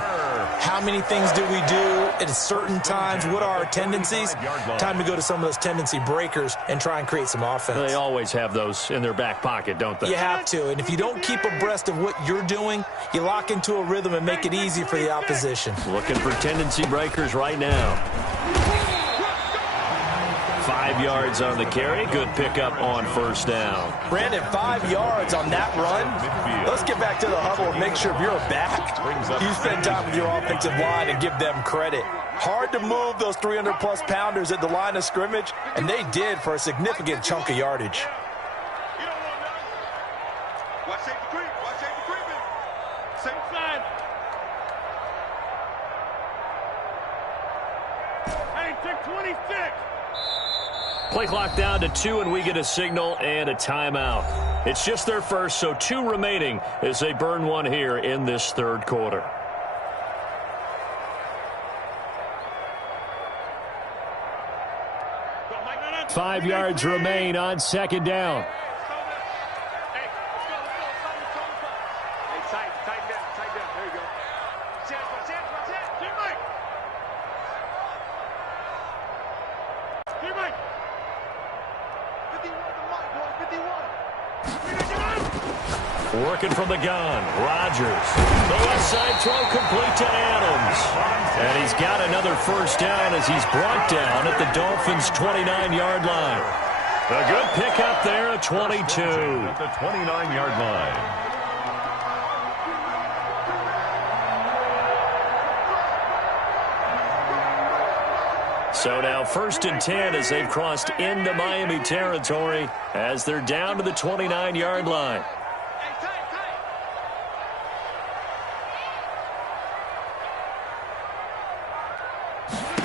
How many things do we do at certain times? What are our tendencies? Time to go to some of those tendency breakers and try and create some offense. They always have those in their back pocket, don't they? You have to, and if you don't keep abreast of what you're doing, you lock into a rhythm and make it easy for the opposition. Looking for tendency breakers right now. 5 yards on the carry. Good pickup on 1st down. Brandon, 5 yards on that run. Let's get back to the huddle and make sure if you're back, you spend time with your offensive line and give them credit. Hard to move those 300-plus pounders at the line of scrimmage, and they did for a significant chunk of yardage. You don't want nothing. Watch safety creep. Watch safety creeping. Same side. Hey, take 26. Play clock down to 2, and we get a signal and a timeout. It's just their first, so 2 remaining as they burn one here in this third quarter. Five yards remain on 2nd down. Hey, let's go. Hey, tighten down. There you go. Watch it. Teammate. Teammate. 51 to Mike, boy. 51. Working from the gun, Rodgers. The left side throw complete to Adams. And he's got another 1st down as he's brought down at the Dolphins' 29-yard line. A good pickup there at 22. At the 29-yard line. So now 1st and 10 as they've crossed into Miami territory as they're down to the 29-yard line.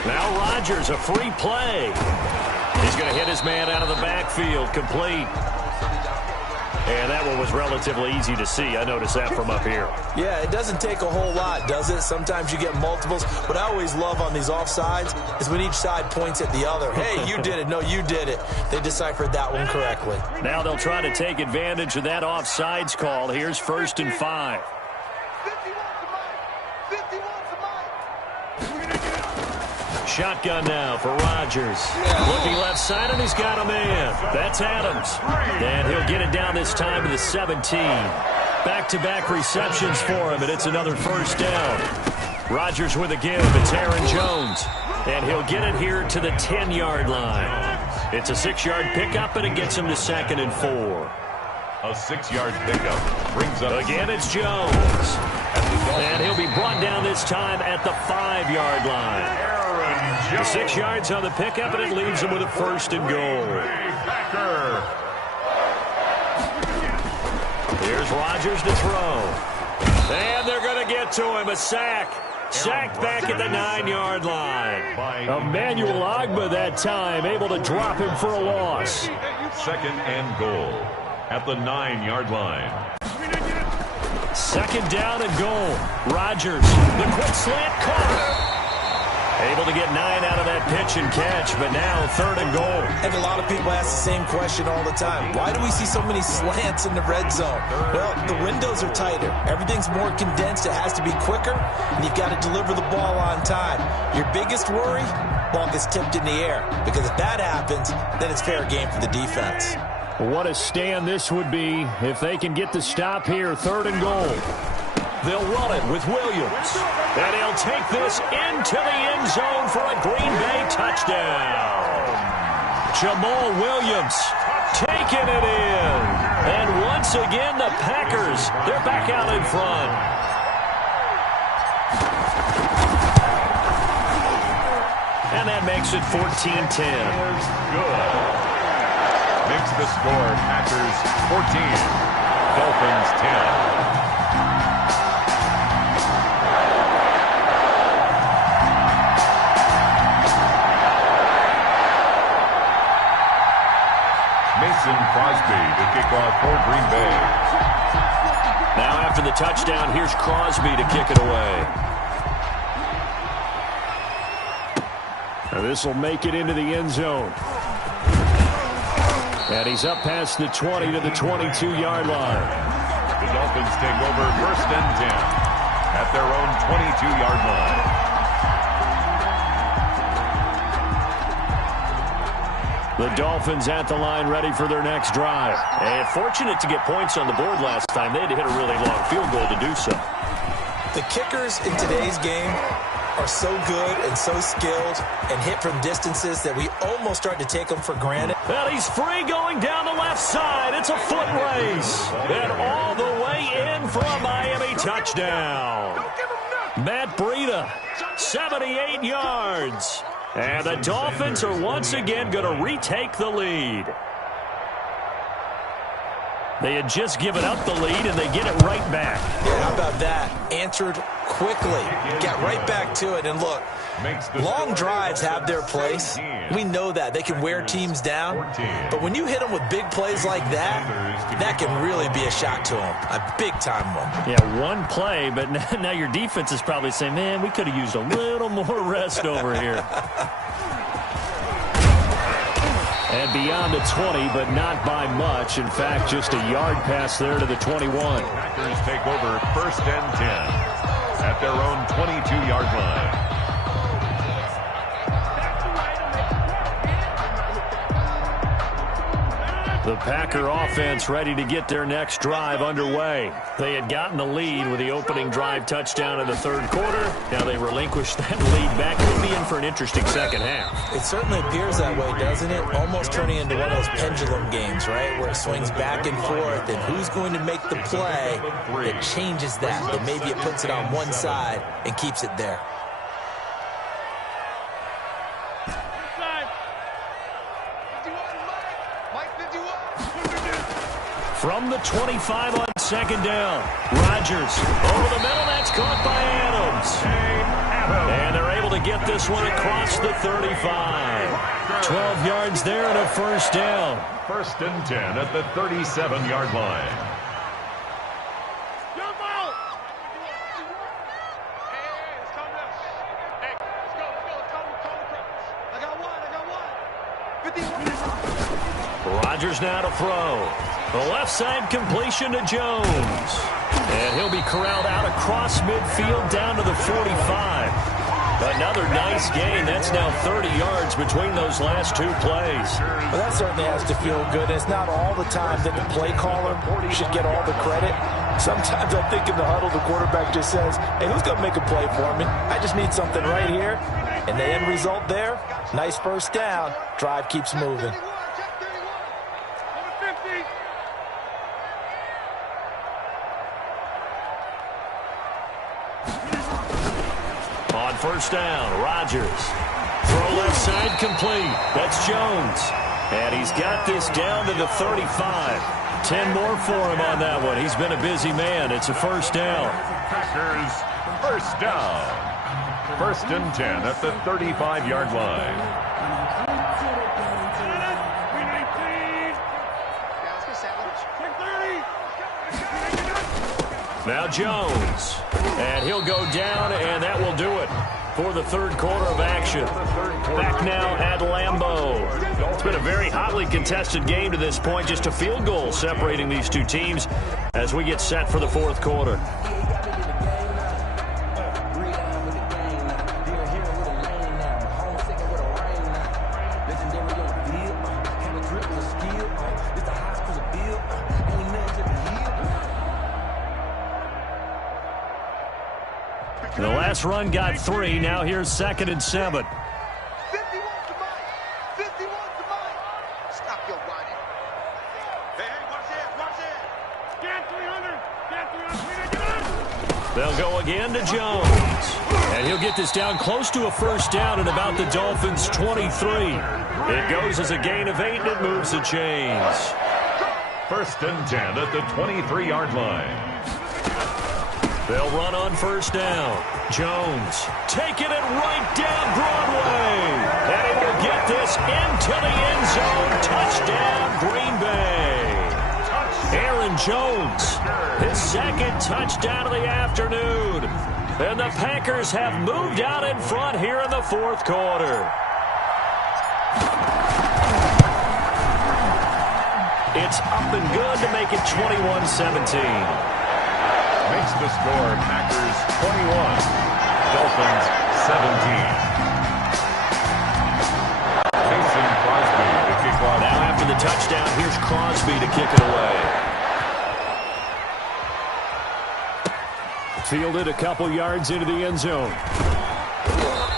Now Rodgers, a free play. He's going to hit his man out of the backfield, complete. And that one was relatively easy to see. I noticed that from up here. Yeah, it doesn't take a whole lot, does it? Sometimes you get multiples. What I always love on these offsides is when each side points at the other. Hey, you did it. No, you did it. They deciphered that one correctly. Now they'll try to take advantage of that offsides call. Here's 1st and 5. 51 to Mike. Shotgun now for Rodgers. Looking left side, and he's got a man. That's Adams. And he'll get it down this time to the 17. Back-to-back receptions for him, and it's another 1st down. Rodgers with a give. It's Aaron Jones. And he'll get it here to the 10-yard line. It's a 6-yard pickup, and it gets him to 2nd and 4. A 6-yard pickup brings up. Again, it's Jones. And he'll be brought down this time at the 5-yard line. 6 yards on the pickup, and it leaves him with a 1st and goal. Here's Rodgers to throw. And they're going to get to him. A sack. Sacked back at the 9-yard line. Emmanuel Ogbah that time, able to drop him for a loss. 2nd and goal at the 9-yard line. second down and goal. Rodgers, the quick slant caught. Able to get 9 out of that pitch and catch, but now third and goal. And a lot of people ask the same question all the time. Why do we see so many slants in the red zone? Well, the windows are tighter. Everything's more condensed. It has to be quicker, and you've got to deliver the ball on time. Your biggest worry? Ball gets tipped in the air, because if that happens, then it's fair game for the defense. What a stand this would be if they can get the stop here, third and goal. They'll run it with Williams. And he'll take this into the end zone for a Green Bay touchdown. Jamal Williams taking it in. And once again, the Packers, they're back out in front. And that makes it 14-10. Good. Makes the score Packers 14, Dolphins 10. Crosby to kick off for Green Bay. Now after the touchdown, here's Crosby to kick it away. This will make it into the end zone. And he's up past the 20 to the 22-yard line. The Dolphins take over first and 10 at their own 22-yard line. The Dolphins at the line ready for their next drive. And fortunate to get points on the board last time. They had to hit a really long field goal to do so. The kickers in today's game are so good and so skilled and hit from distances that we almost start to take them for granted. Well, he's free going down the left side. It's a foot race. And all the way in for a Miami touchdown. Matt Breida, 78 yards. And the Dolphins are once again going to retake the lead. They had just given up the lead, and they get it right back. Yeah, how about that? Answered quickly. Got right back to it. And look, long drives have their place. We know that. They can wear teams down. But when you hit them with big plays like that, that can really be a shock to them. A big-time one. Yeah, one play, but now your defense is probably saying, man, we could have used a little more rest over here. And beyond the 20, but not by much. In fact, just a yard pass there to the 21. Packers take over first and 10 at their own 22-yard line. The Packer offense ready to get their next drive underway. They had gotten the lead with the opening drive touchdown in the third quarter. Now they relinquished that lead back. Could be in for an interesting second half. It certainly appears that way, doesn't it? Almost turning into one of those pendulum games, right? Where it swings back and forth, and who's going to make the play that changes that? That maybe it puts it on one side and keeps it there. From the 25 on second down. Rodgers over the middle. That's caught by Adams. And they're able to get this one across the 35. 12 yards there and a first down. First and 10 at the 37-yard line. Rodgers now to throw. The left side completion to Jones. And he'll be corralled out across midfield down to the 45. Another nice gain. That's now 30 yards between those last two plays. Well, that certainly has to feel good. It's not all the time that the play caller should get all the credit. Sometimes I think in the huddle, the quarterback just says, hey, who's going to make a play for me? I just need something right here. And the end result there, nice first down. Drive keeps moving. On first down, Rodgers. Throw left side complete. That's Jones. And he's got this down to the 35. 10 more for him on that one. He's been a busy man. It's a first down. Packers first down. First and 10 at the 35-yard line. Now Jones. And he'll go down, and that will do it for the third quarter of action. Back now at Lambeau. It's been a very hotly contested game to this point. Just a field goal separating these two teams as we get set for the fourth quarter. The last run got 3. Now here's 2nd and 7. 51 to Mike. 51 to Mike. Stop your whining. Hey, watch it. Get 300. They'll go again to Jones. And he'll get this down close to a first down at about the Dolphins' 23. It goes as a gain of 8, and it moves the chains. 1st and 10 at the 23-yard line. They'll run on first down. Jones taking it right down Broadway. And he will get this into the end zone. Touchdown, Green Bay. Aaron Jones, his 2nd touchdown of the afternoon. And the Packers have moved out in front here in the fourth quarter. It's up and good to make it 21-17. Makes the score Packers 21, Dolphins 17. Mason Crosby to kick off. Now after the touchdown, here's Crosby to kick it away. Fielded a couple yards into the end zone.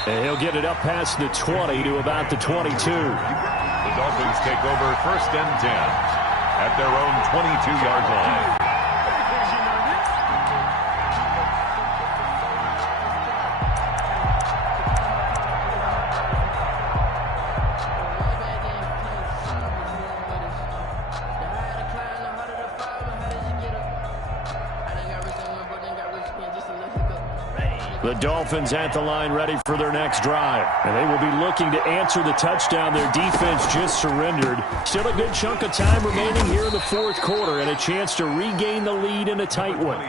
And he'll get it up past the 20 to about the 22. The Dolphins take over 1st and 10 at their own 22-yard line. The Dolphins at the line ready for their next drive. And they will be looking to answer the touchdown their defense just surrendered. Still a good chunk of time remaining here in the fourth quarter and a chance to regain the lead in a tight one.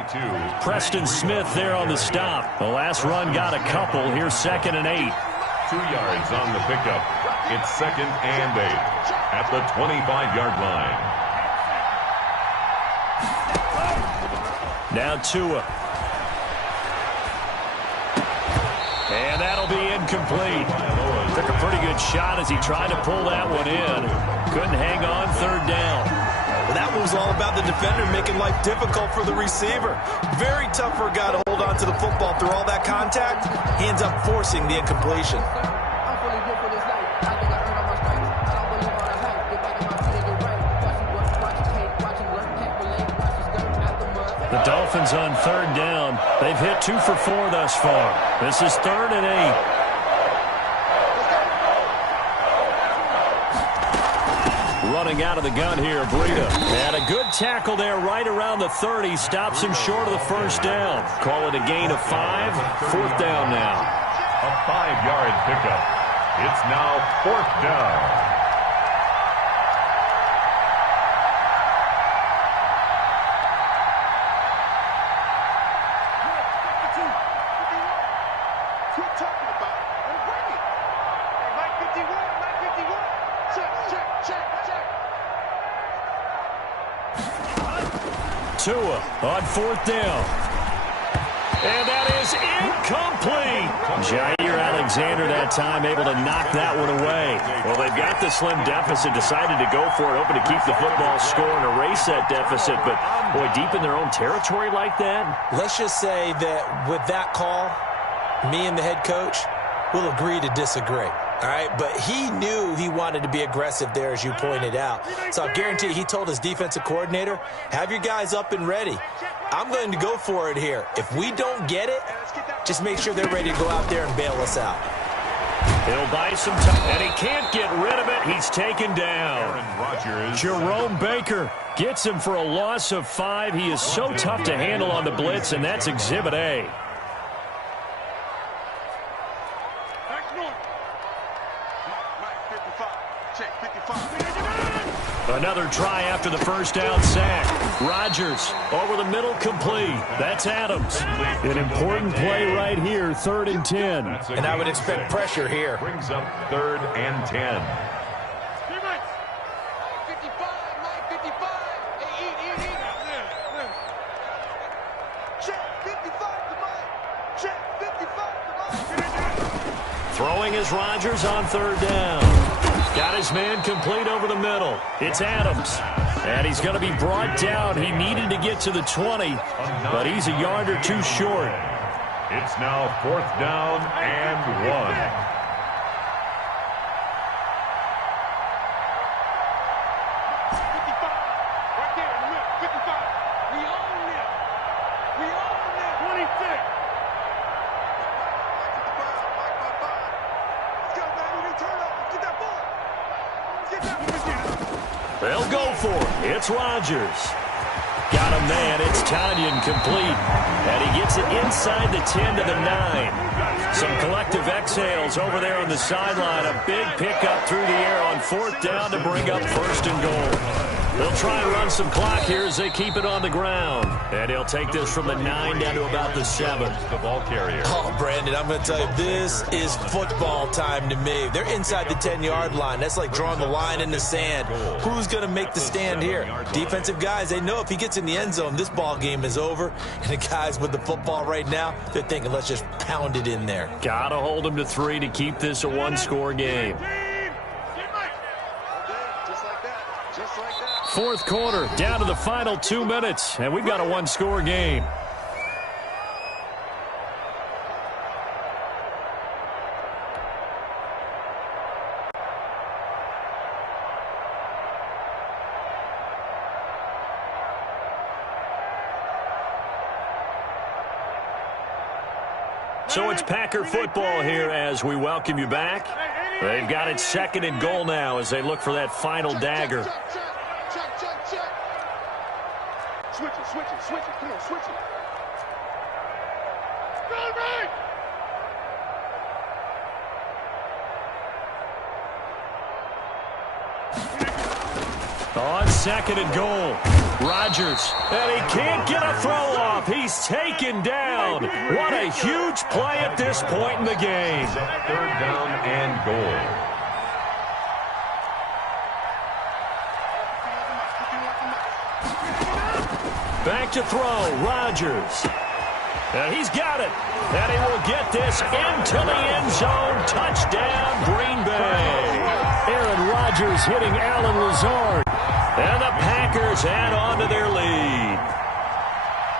Preston Smith there on the stop. The last run got a couple. Here's 2nd and 8. 2 yards on the pickup. It's 2nd and 8 at the 25-yard line. Now Tua. And that'll be incomplete. Took a pretty good shot as he tried to pull that one in. Couldn't hang on 3rd down. Well, that was all about the defender making life difficult for the receiver. Very tough for a guy to hold on to the football through all that contact. He ends up forcing the incompletion. The Dolphins on 3rd down. They've hit 2 for 4 thus far. This is 3rd and 8. Running out of the gun here, Breida. And a good tackle there right around the 30. Stops him short of the first down. Call it a gain of 5. 4th down now. A 5-yard pickup. It's now 4th down. Tua on 4th down. And that is incomplete. Jair Alexander that time able to knock that one away. Well, they've got the slim deficit, decided to go for it, hoping to keep the football score and erase that deficit. But, boy, deep in their own territory like that. Let's just say that with that call, me and the head coach will agree to disagree. All right, but he knew he wanted to be aggressive there, as you pointed out. So I guarantee he told his defensive coordinator, have your guys up and ready. I'm going to go for it here. If we don't get it, just make sure they're ready to go out there and bail us out. He'll buy some time, and he can't get rid of it. He's taken down. Jerome Baker gets him for a loss of 5. He is so tough to handle on the blitz, and that's Exhibit A. Another try after the first down sack. Rodgers over the middle, complete. That's Adams. An important play right here, 3rd and 10. And I would expect pressure here. Brings up 3rd and 10. Throwing is Rodgers on 3rd down. Got his man complete over the middle. It's Adams. And he's going to be brought down. He needed to get to the 20, but he's a yard or two short. It's now 4th down and 1. They'll go for it. It's Rodgers. Got him, man. It's Tanyan complete. And he gets it inside the 10 to the 9. Some collective exhales over there on the sideline. A big pickup through the air on 4th down to bring up 1st and goal. They'll try and run some clock here as they keep it on the ground. And he'll take this from the 9 down to about the 7. The ball carrier. Oh, Brandon, I'm going to tell you, this is football time to me. They're inside the 10-yard line. That's like drawing the line in the sand. Who's going to make the stand here? Defensive guys, they know if he gets in the end zone, this ball game is over. And the guys with the football right now, they're thinking, let's just pound it in there. Got to hold him to 3 to keep this a one-score game. 4th quarter, down to the final 2 minutes, and we've got a one-score game. So it's Packer football here as we welcome you back. They've got it 2nd and goal now as they look for that final dagger. Switch it. Come on, switch it. Go right! On 2nd and goal, Rodgers, and he can't get a throw off. He's taken down. What a huge play at this point in the game. 3rd down and goal. Back to throw, Rodgers. And he's got it. And he will get this into the end zone. Touchdown, Green Bay. Aaron Rodgers hitting Allen Lazard. And the Packers add on to their lead.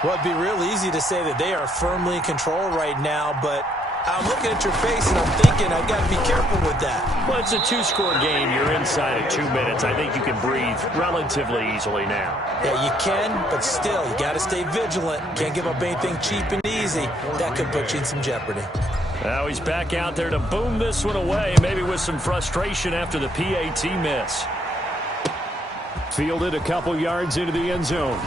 Well, it'd be real easy to say that they are firmly in control right now, but I'm looking at your face and I'm thinking I've got to be careful with that. Well, it's a two-score game. You're inside of 2 minutes. I think you can breathe relatively easily now. Yeah, you can, but still, you got to stay vigilant. Can't give up anything cheap and easy. That could put you in some jeopardy. Now he's back out there to boom this one away, maybe with some frustration after the PAT miss. Fielded a couple yards into the end zone.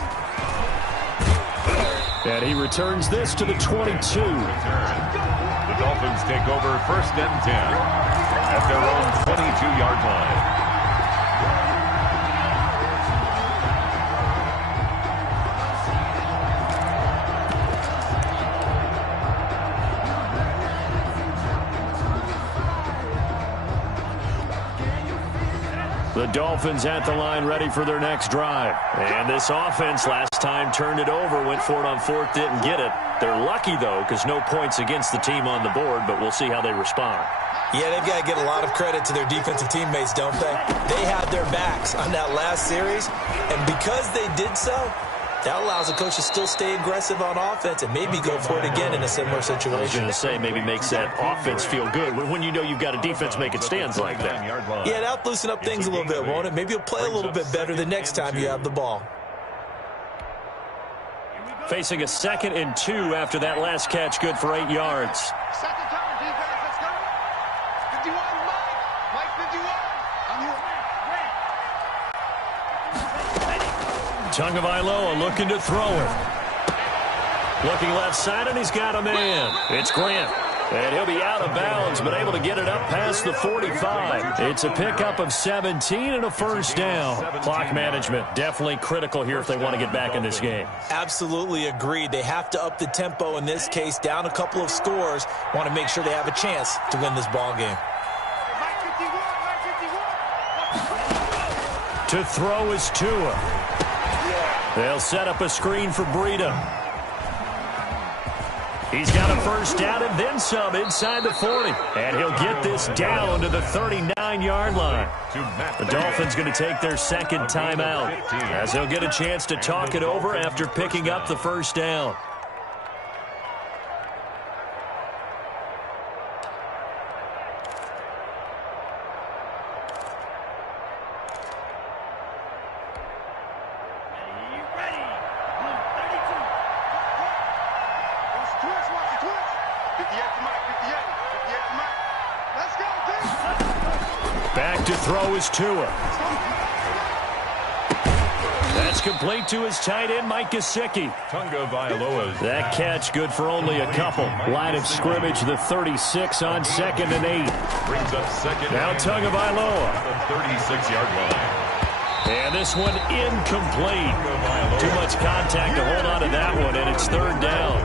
And he returns this to the 22. The Dolphins take over 1st and 10 at their own 22-yard line. The Dolphins at the line ready for their next drive. And this offense last time turned it over, went for it on 4th, didn't get it. They're lucky, though, because no points against the team on the board, but we'll see how they respond. Yeah, they've got to get a lot of credit to their defensive teammates, don't they? They had their backs on that last series, and because they did so, that allows the coach to still stay aggressive on offense and maybe go for it again in a similar situation. I was going to say maybe makes that offense feel good when you know you've got a defense making stands like that. Yeah, that'll loosen up things a little bit, won't it? Maybe you'll play a little bit better the next time you have the ball. Facing a 2nd and 2 after that last catch, good for 8 yards. Second time, defense, let's go. 51, Mike 51. I'm here. Tagovailoa looking to throw it. Looking left side, and he's got a man. It's Grant. And he'll be out of bounds, but able to get it up past the 45. It's a pickup of 17 and a first down. Clock management definitely critical here if they want to get back in this game. Absolutely agreed. They have to up the tempo in this case, down a couple of scores. Want to make sure they have a chance to win this ball game. To throw is Tua. They'll set up a screen for Breida. He's got a first down and then some inside the 40. And he'll get this down to the 39-yard line. The Dolphins going to take their second timeout as they'll get a chance to talk it over after picking up the first down. Back to throw is Tua. That's complete to his tight end, Mike Gesicki. That catch good for only a couple. Line of scrimmage, the 36 on 2nd and 8. Brings up second. Now Tagovailoa. The 36-yard line. And this one incomplete. Too much contact to hold on to that one, and it's third down.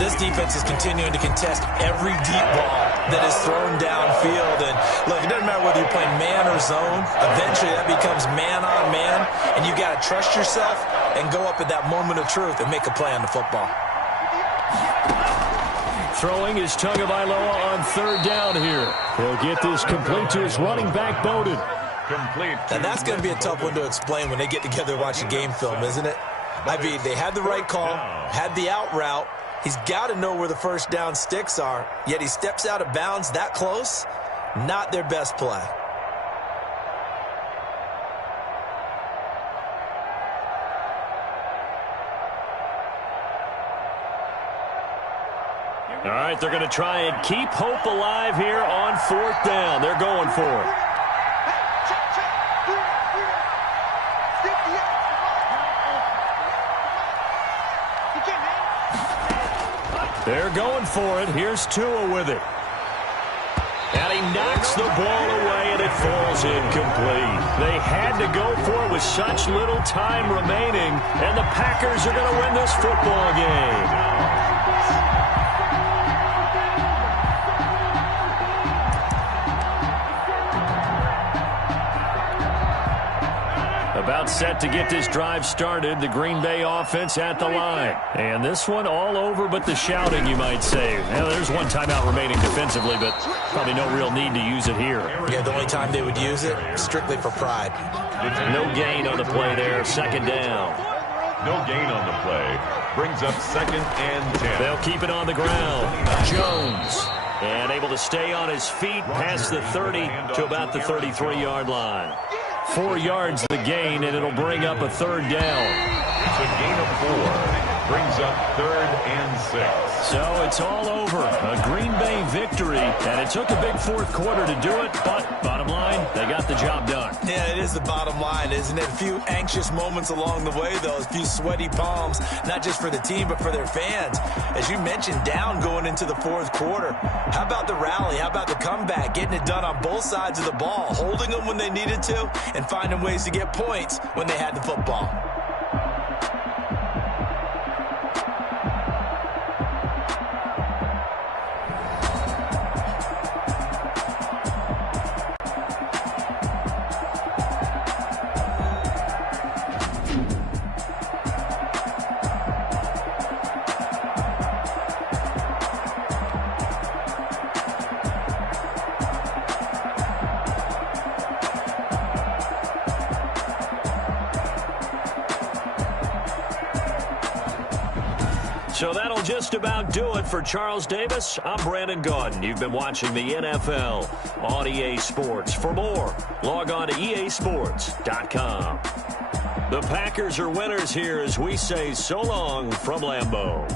This defense is continuing to contest every deep ball that is thrown downfield. And look, it doesn't matter whether you're playing man or zone. Eventually that becomes man on man, and you got to trust yourself and go up at that moment of truth and make a play on the football. Throwing is Tagovailoa on third down here. He'll get this complete to his running back, Bowden. Complete. And that's going to be a tough one to explain when they get together and watch the game film, isn't it? I mean, they had the right call, had the out route. He's got to know where the first down sticks are, yet he steps out of bounds that close. Not their best play. All right, they're going to try and keep hope alive here on fourth down. They're going for it. They're going for it. Here's Tua with it. And he knocks the ball away, and it falls incomplete. They had to go for it with such little time remaining, and the Packers are going to win this football game. About set to get this drive started. The Green Bay offense at the line. And this one all over but the shouting, you might say. Now, there's one timeout remaining defensively, but probably no real need to use it here. Yeah, the only time they would use it, strictly for pride. No gain on the play there. Second down. No gain on the play. Brings up 2nd and 10. They'll keep it on the ground. Jones. And able to stay on his feet past the 30 to about the 33-yard line. 4 yards the gain, and it'll bring up a third down. It's a gain of 4. Brings up 3rd and 6. So it's all over. A Green Bay victory, and it took a big fourth quarter to do it, but bottom line, they got the job done. Yeah, it is the bottom line, isn't it? A few anxious moments along the way, though. A few sweaty palms, not just for the team, but for their fans. As you mentioned, down going into the fourth quarter. How about the rally? How about the comeback? Getting it done on both sides of the ball, holding them when they needed to, and finding ways to get points when they had the football. So that'll just about do it for Charles Davis. I'm Brandon Gaudin. You've been watching the NFL on EA Sports. For more, log on to easports.com. The Packers are winners here as we say so long from Lambeau.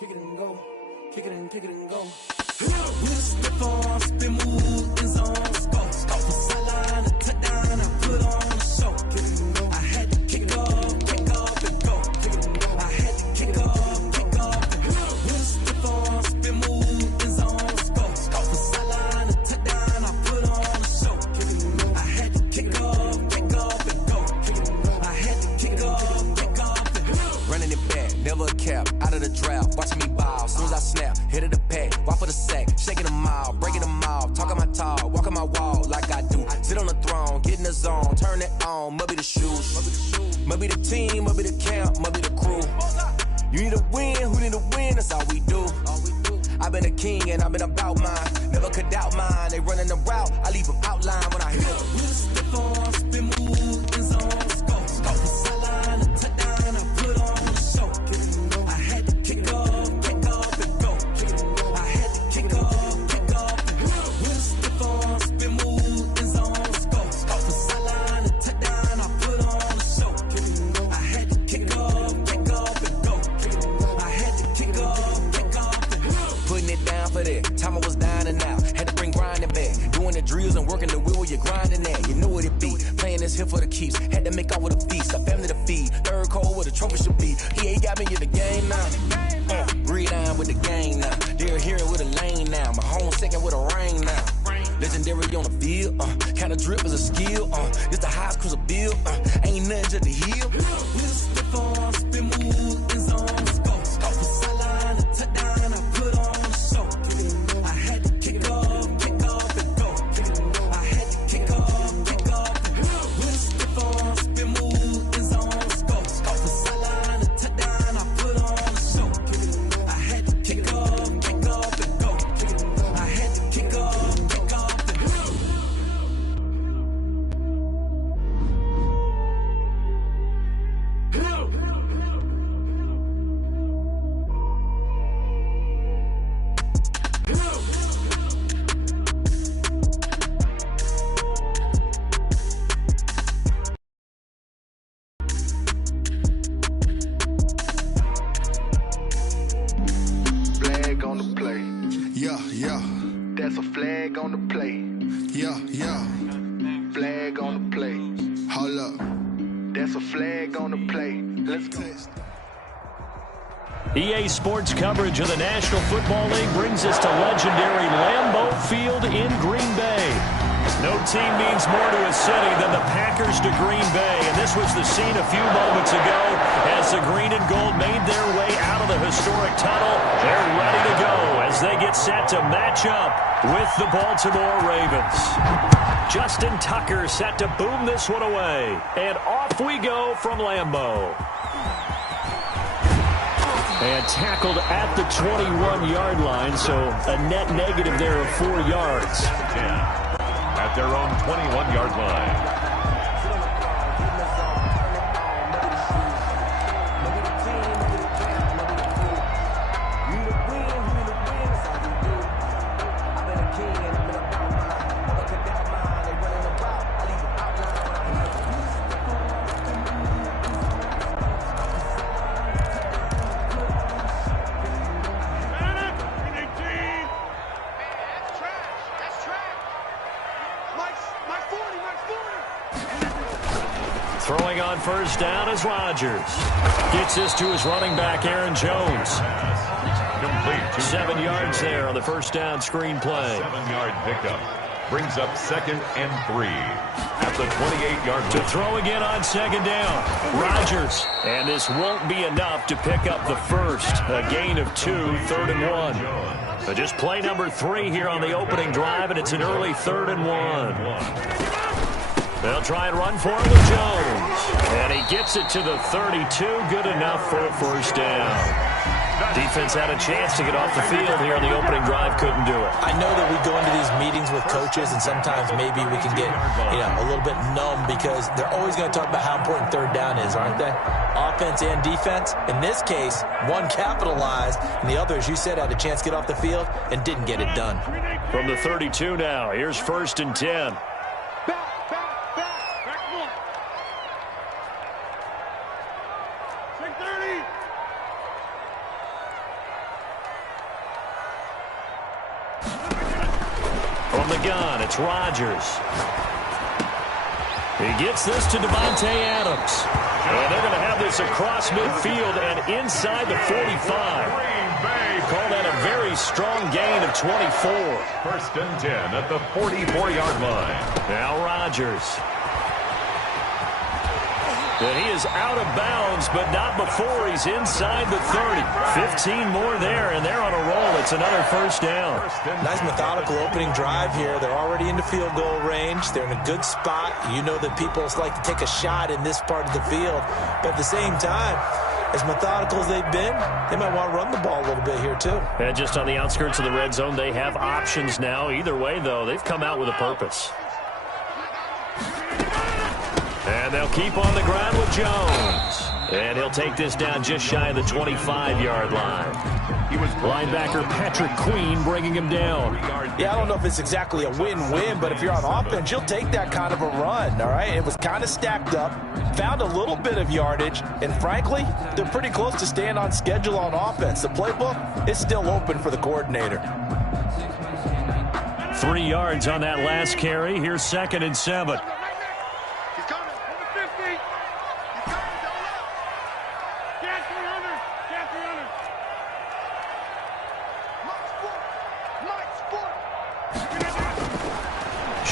kick it and go, kick it and go. With a stiff arm, spin move, in zone, scope, from sideline to touchdown, I put on a show. Kick it and go. I had to kick off and go. Kick it and go. I had to kick off and go. With a stiff arm, spin move, in zone, scope, from sideline to touchdown, I put on a show. Kick it and go. I had to kick off and go. Kick it and go. I had to kick off and go. Running it back, never a cap, out of the draft, watching me ball, soon as I snap, hit of the pack, walk for the sack, shaking them out, breaking them out, talking my talk, walking my wall like I do, sit on the throne, get in the zone, turn it on, must be the shoes, must be the team, must be the camp, must be the crew, you need to win, who need to win, that's all we do, I've been a king and I've been about mine, never could doubt mine, they running the route, I leave them outline when I hit them. With a stiff arm, spin move, in zone, scope, from sideline to touchdown, I put on a show. I had to kick off and go. I had to kick off and go. With a stiff arm, spin move, in zone, scope, from sideline to touchdown, I put on a show. I had to kick off and go. I had to kick off and go. Putting it down for that, time I was down and out, had to bring grinding back, doing the drills and working the wheel where you're grinding at, you know what it be, playing this here for the keeps, had to make out with a feast, a family to feed, third cold where the trophy should be, he got me in the game now, breathe on with the game now, they're here with a lane now, my home second with a ring now, legendary on the field, kinda drip is a skill, it's the highest cruiser bill, ain't nothing to the heel, with a stiff arm, spin move, in zone, scope, from sideline to touchdown, I put on a show, I had to kick off and go, I had to kick off and go, with a stiff arm, spin move, in zone, scope, from sideline to touchdown, I put on a show, I had to kick off and go, I had to kick off and go. Flag on the play. Yeah. That's a flag on the play. Yeah. Flag on the play. Hold up. That's a flag on the play. Let's go. EA Sports coverage of the National Football League brings us to legendary Lambeau Field in Green Bay. No team means more to a city than the Packers to Green Bay, and this was the scene a few moments ago as the green and gold made their way out of the historic tunnel. They're ready to go as they get set to match up with the Baltimore Ravens. Justin Tucker set to boom this one away, and off we go from Lambeau. And tackled at the 21-yard line, so a net negative there of 4 yards. At their own 21-yard line. Throwing on first down is Rodgers. Gets this to his running back, Aaron Jones. Complete. 7 yards there on the first down screen play. 7-yard pickup. Brings up 2nd and 3 at the 28-yard line. To throw again on second down. Rodgers. And this won't be enough to pick up the first. A gain of 2, 3rd and 1. But just play number 3 here on the opening drive, and it's an early 3rd and 1. They'll try and run for it with Jones. And he gets it to the 32. Good enough for a first down. Defense had a chance to get off the field here on the opening drive. Couldn't do it. I know that we go into these meetings with coaches, and sometimes maybe we can get, a little bit numb because they're always going to talk about how important third down is, aren't they? Offense and defense. In this case, one capitalized, and the other, as you said, had a chance to get off the field and didn't get it done. From the 32 now, here's 1st and 10. gun. It's Rodgers. He gets this to Devontae Adams. And they're going to have this across midfield and inside the 45. Call that a very strong gain of 24. 1st and 10 at the 44-yard line. Now Rodgers. And he is out of bounds, but not before he's inside the 30. 15 more there, and they're on a roll. It's another first down. Nice methodical opening drive here. They're already into field goal range. They're in a good spot. You know that people like to take a shot in this part of the field. But at the same time, as methodical as they've been, they might want to run the ball a little bit here too. And just on the outskirts of the red zone, they have options now. Either way, though, they've come out with a purpose. And they'll keep on the ground with Jones. And he'll take this down just shy of the 25-yard line. Linebacker Patrick Queen bringing him down. Yeah, I don't know if it's exactly a win-win, but if you're on offense, you'll take that kind of a run, all right? It was kind of stacked up, found a little bit of yardage, and frankly, they're pretty close to staying on schedule on offense. The playbook is still open for the coordinator. 3 yards on that last carry. Here's 2nd and 7.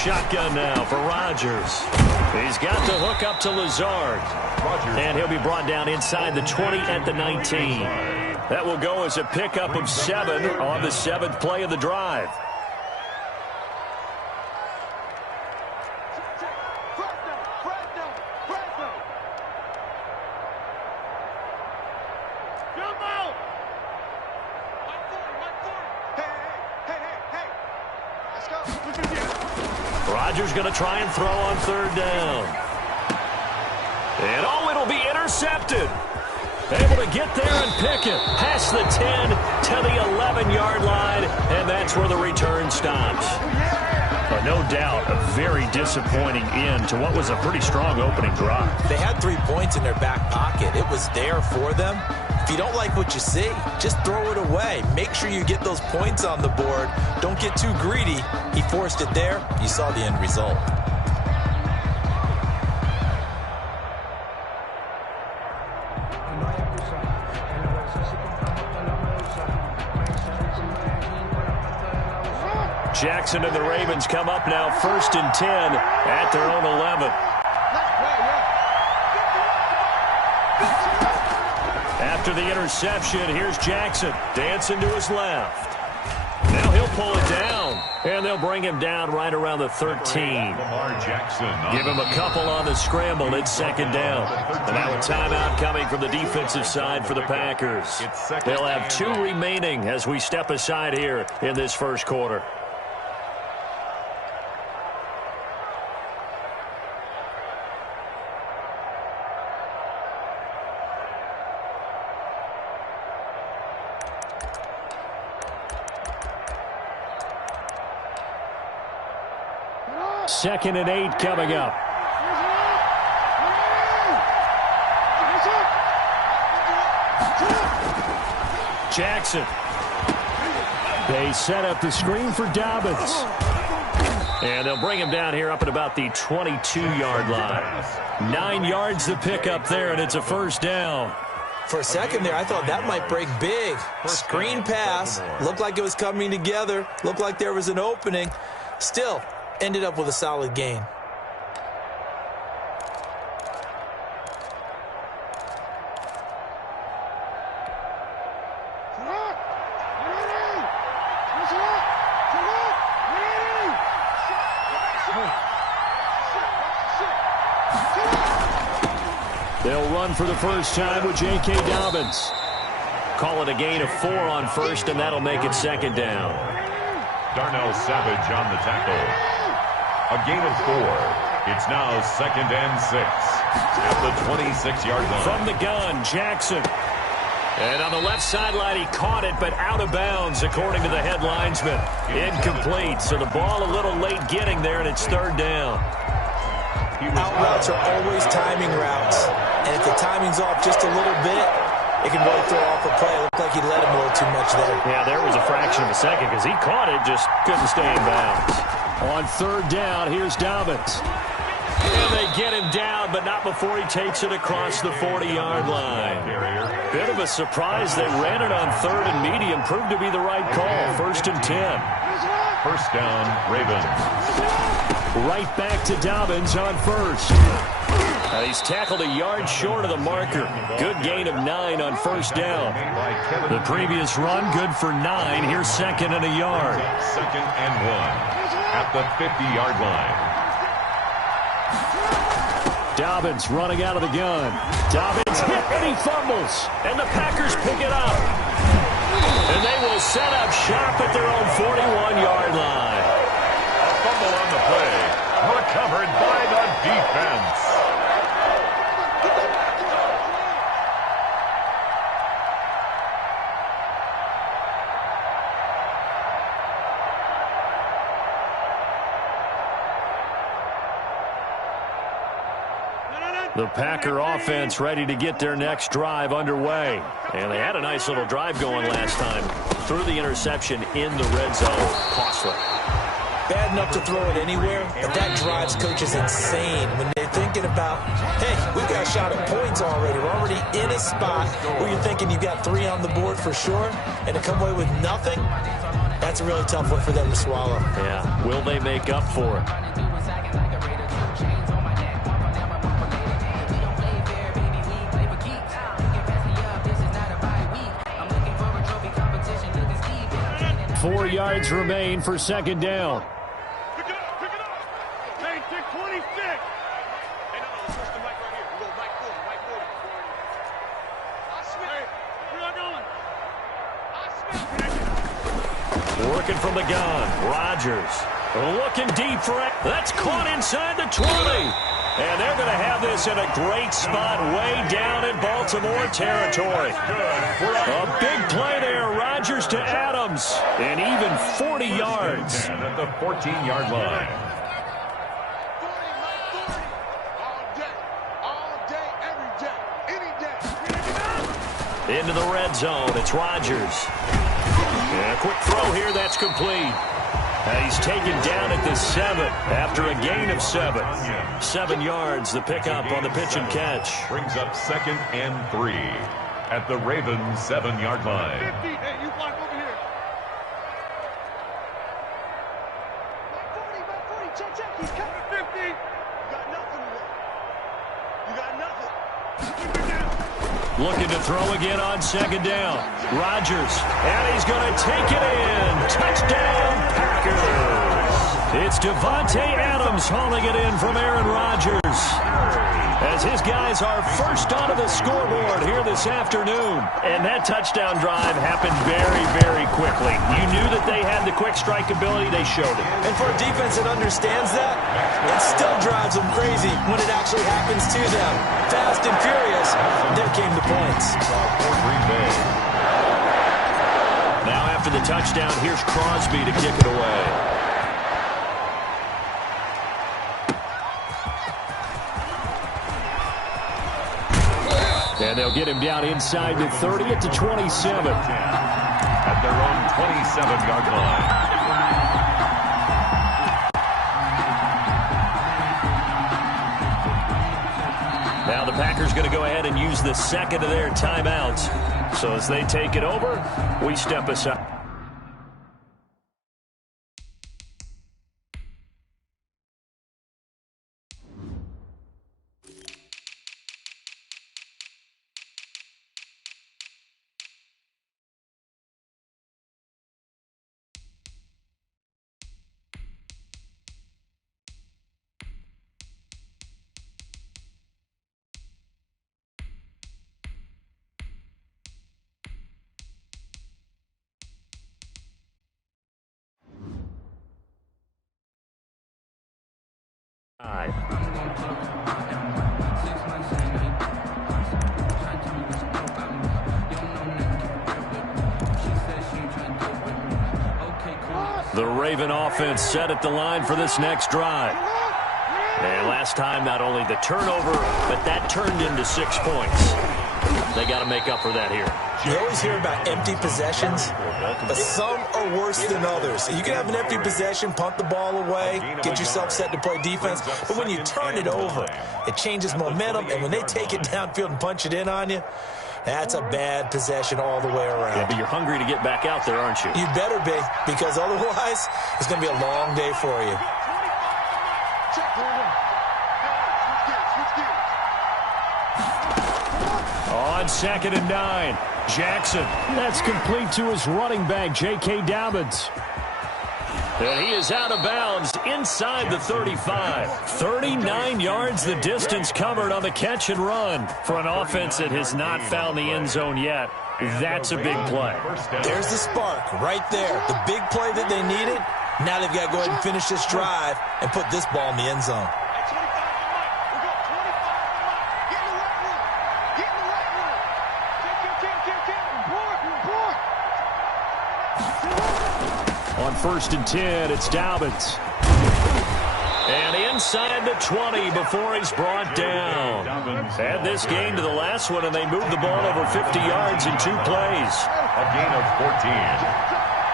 Shotgun now for Rodgers. He's got the hook up to Lazard. And he'll be brought down inside the 20 at the 19. That will go as a pickup of 7 on the 7th play of the drive. Rodgers going to try and throw on 3rd down. And it'll be intercepted. Able to get there and pick it. Past the 10 to the 11-yard line, and that's where the return stops. But no doubt, a very disappointing end to what was a pretty strong opening drive. They had 3 points in their back pocket. It was there for them. If you don't like what you see, just throw it away. Make sure you get those points on the board. Don't get too greedy. He forced it there. You saw the end result. Jackson and the Ravens come up now 1st and 10 at their own 11. After the interception, here's Jackson dancing to his left. Now he'll pull it down, and they'll bring him down right around the 13. Give him a couple on the scramble. It's 2nd down. And now a timeout coming from the defensive side for the Packers. They'll have 2 remaining as we step aside here in this first quarter. Second and 8 coming up. Jackson. They set up the screen for Dobbins. And they'll bring him down here up at about the 22-yard line. 9 yards to pick up there, and it's a 1st down. For a second there, I thought that might break big. Screen pass. Looked like it was coming together. Looked like there was an opening. Still, ended up with a solid gain. They'll run for the first time with J.K. Dobbins. Call it a gain of 4 on 1st, and that'll make it 2nd down. Darnell Savage on the tackle. A gain of 4. It's now 2nd and 6 at the 26-yard line. From the gun, Jackson. And on the left sideline, he caught it, but out of bounds, according to the head linesman. Incomplete, so the ball a little late getting there, and it's 3rd down. Out routes are always timing routes. And if the timing's off just a little bit, it can really throw off a play. It looked like he let him a little too much there. Yeah, there was a fraction of a second because he caught it, just couldn't stay in bounds. On third down, here's Dobbins. And they get him down, but not before he takes it across the 40-yard line. Bit of a surprise. They ran it on third and medium. Proved to be the right call. 1st and 10. First down, Ravens. Right back to Dobbins on first. He's tackled a yard short of the marker. Good gain of 9 on first down. The previous run, good for 9. Here's 2nd and a yard. 2nd and 1 at the 50-yard line. Dobbins running out of the gun. Dobbins hit and he fumbles. And the Packers pick it up. And they will set up shop at their own 41-yard line. A fumble on the play. Recovered by the defense. The Packer offense ready to get their next drive underway. And they had a nice little drive going last time. Threw the interception in the red zone. Costly. Bad enough to throw it anywhere, but that drives coaches insane when they're thinking about, hey, we've got a shot at points already. We're already in a spot where you're thinking you've got 3 on the board for sure, and to come away with nothing, that's a really tough one for them to swallow. Yeah. Will they make up for it? Four yards remain for 2nd down. Pick it up, pick it up. Hey, take 26. Hey, no, let's switch the mic right here. We go mic 40, mic 40. Hey, where y'all going? Working from the gun. Rodgers looking deep for it. That's caught inside the 20. And they're going to have this in a great spot way down in Baltimore territory. A big play there. Rodgers to Adams. And even 40 yards. At the 14-yard line. All day, every day, any day. Into the red zone. It's Rodgers. And a quick throw here. That's complete. He's taken down at the 7 after a gain of 7. 7 yards, the pickup on the pitch and catch. Brings up 2nd and 3 at the Ravens 7-yard line. 50, hey, you block over here. Back 40, check, he's coming. 50. You got nothing today. You got nothing. Looking to throw again on 2nd down. Rodgers, and he's going to take it in. Touchdown, Packers. It's Davante Adams hauling it in from Aaron Rodgers. As his guys are first onto the scoreboard here this afternoon. And that touchdown drive happened very, very quickly. You knew that they had the quick strike ability. They showed it. And for a defense that understands that, it still drives them crazy when it actually happens to them. Fast and furious, there came the points. Now after the touchdown, here's Crosby to kick it away. And they'll get him down inside the 30 at the 27. At their own 27-yard line. Now the Packers going to go ahead and use the second of their timeouts. So as they take it over, we step aside. The Raven offense set at the line for this next drive. And last time, not only the turnover, but that turned into 6 points. They got to make up for that here. You always hear about empty possessions, but some are worse than others. You can have an empty possession, punt the ball away, get yourself set to play defense, but when you turn it over, it changes momentum, and when they take it downfield and punch it in on you, that's a bad possession all the way around. Yeah, but you're hungry to get back out there, aren't you? You better be, because otherwise it's going to be a long day for you. On 2nd and 9, Jackson. That's complete to his running back, J.K. Dobbins. And he is out of bounds inside the 35. 39 yards the distance covered on the catch and run for an offense that has not found the end zone yet. That's a big play. There's the spark right there. The big play that they needed. Now they've got to go ahead and finish this drive and put this ball in the end zone. On 1st and 10, it's Dobbins. And inside the 20 before he's brought down. Add this game to the last one, and they moved the ball over 50 yards in 2 plays. A gain of 14.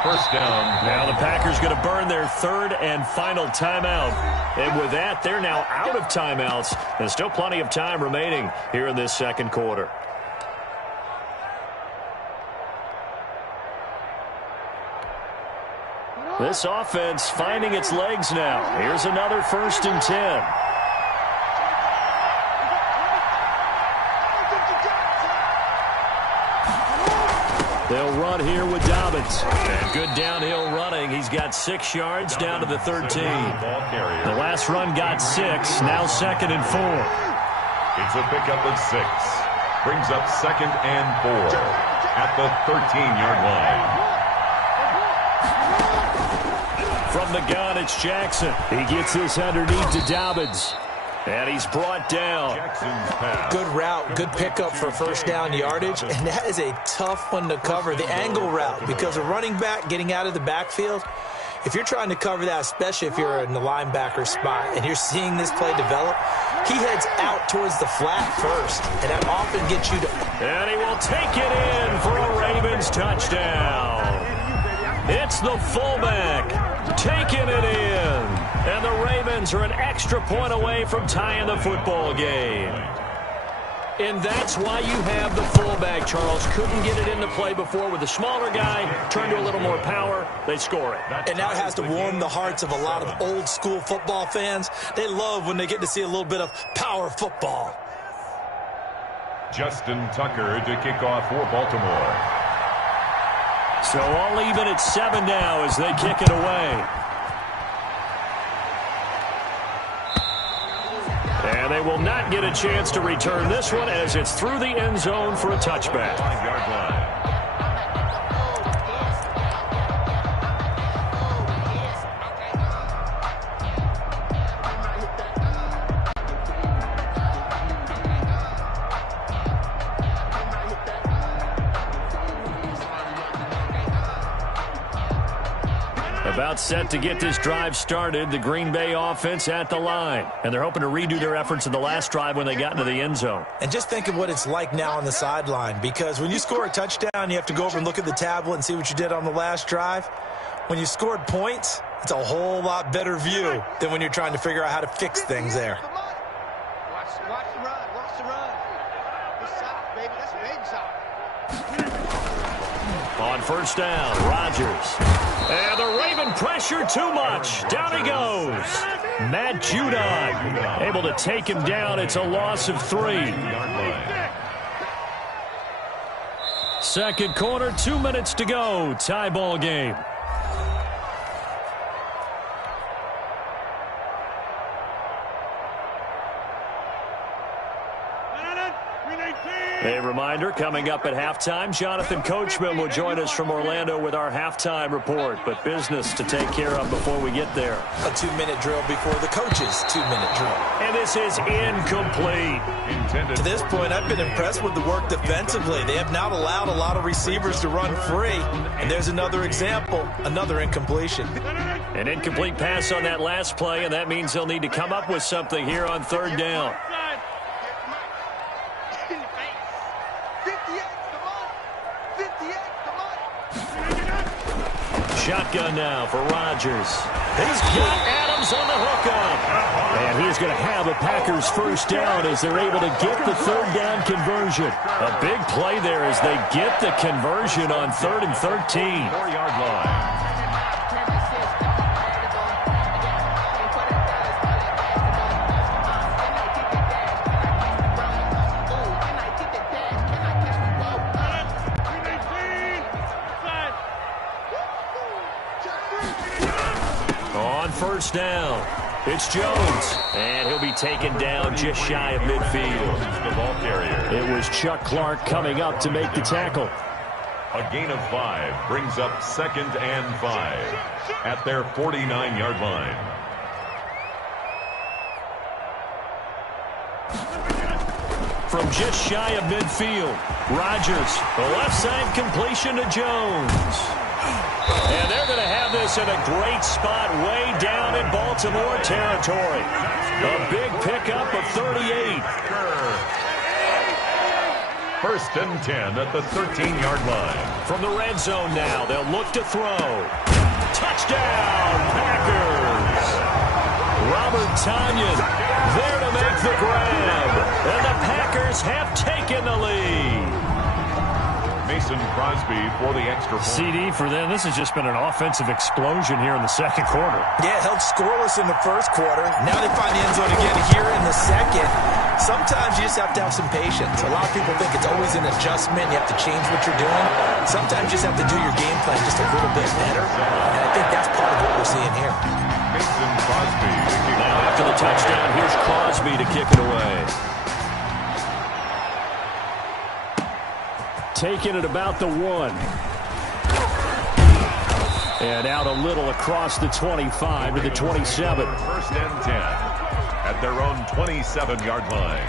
First down. Now the Packers going to burn their 3rd and final timeout. And with that, they're now out of timeouts. There's still plenty of time remaining here in this 2nd quarter. This offense finding its legs now. Here's another 1st and 10. They'll run here with Dobbins. And good downhill running. He's got 6 yards down to the 13. The last run got 6. Now 2nd and 4. It's a pickup of 6. Brings up 2nd and 4 at the 13-yard line. From the gun, it's Jackson. He gets this underneath to Dobbins. And he's brought down. Good route, good pickup for 1st down yardage. And that is a tough one to cover, the angle route, because a running back getting out of the backfield, if you're trying to cover that, especially if you're in the linebacker spot and you're seeing this play develop, he heads out towards the flat first, and that often gets you to... And he will take it in for a Ravens touchdown. It's the fullback taking it in. And the Ravens are an extra point away from tying the football game. And that's why you have the fullback, Charles. Couldn't get it into play before with the smaller guy. Turned to a little more power. They score it. And now it has to warm the hearts of a lot of old school football fans. They love when they get to see a little bit of power football. Justin Tucker to kick off for Baltimore. So all even at 7 now as they kick it away. And they will not get a chance to return this one as it's through the end zone for a touchback. 5-yard line. About set to get this drive started, the Green Bay offense at the line. And they're hoping to redo their efforts in the last drive when they got into the end zone. And just think of what it's like now on the sideline, because when you score a touchdown, you have to go over and look at the tablet and see what you did on the last drive. When you scored points, it's a whole lot better view than when you're trying to figure out how to fix things there. Watch the run. Watch the run. Good side, baby. That's a big side. On first down, Rodgers. And the Raven pressure too much. Down he goes. Matt Judon able to take him down. It's a loss of 3. Second quarter, 2 minutes to go. Tie ball game. A reminder, coming up at halftime, Jonathan Coachman will join us from Orlando with our halftime report, but business to take care of before we get there. A 2-minute drill before the coach's 2-minute drill. And this is incomplete. To this point, I've been impressed with the work defensively. They have not allowed a lot of receivers to run free. And there's another example, another incompletion. An incomplete pass on that last play, and that means they'll need to come up with something here on third down. Shotgun now for Rodgers. He's got Adams on the hookup. And he's going to have a Packers first down as they're able to get the third down conversion. A big play there as they get the conversion on 3rd and 13. 4-yard line. First down. It's Jones. And he'll be taken down just shy of midfield. The ball carrier. It was Chuck Clark coming up to make the tackle. A gain of 5 brings up 2nd and 5 at their 49-yard line. From just shy of midfield, Rodgers, the left side completion to Jones. And they're going to have this in a great spot way down in Baltimore territory. A big pickup of 38. First and 10 at the 13-yard line. From the red zone now, they'll look to throw. Touchdown, Packers! Robert Tonyan there to make the grab. And the Packers have taken the lead. Mason Crosby for the extra point. CD for them. This has just been an offensive explosion here in the second quarter. Yeah, held scoreless in the first quarter. Now they find the end zone again here in the second. Sometimes you just have to have some patience. A lot of people think it's always an adjustment. You have to change what you're doing. Sometimes you just have to do your game plan just a little bit better. And I think that's part of what we're seeing here. Mason Crosby. Now after the touchdown, here's Crosby to kick it away. Taking it about the 1. And out a little across the 25 to the 27. First and 10 at their own 27-yard line.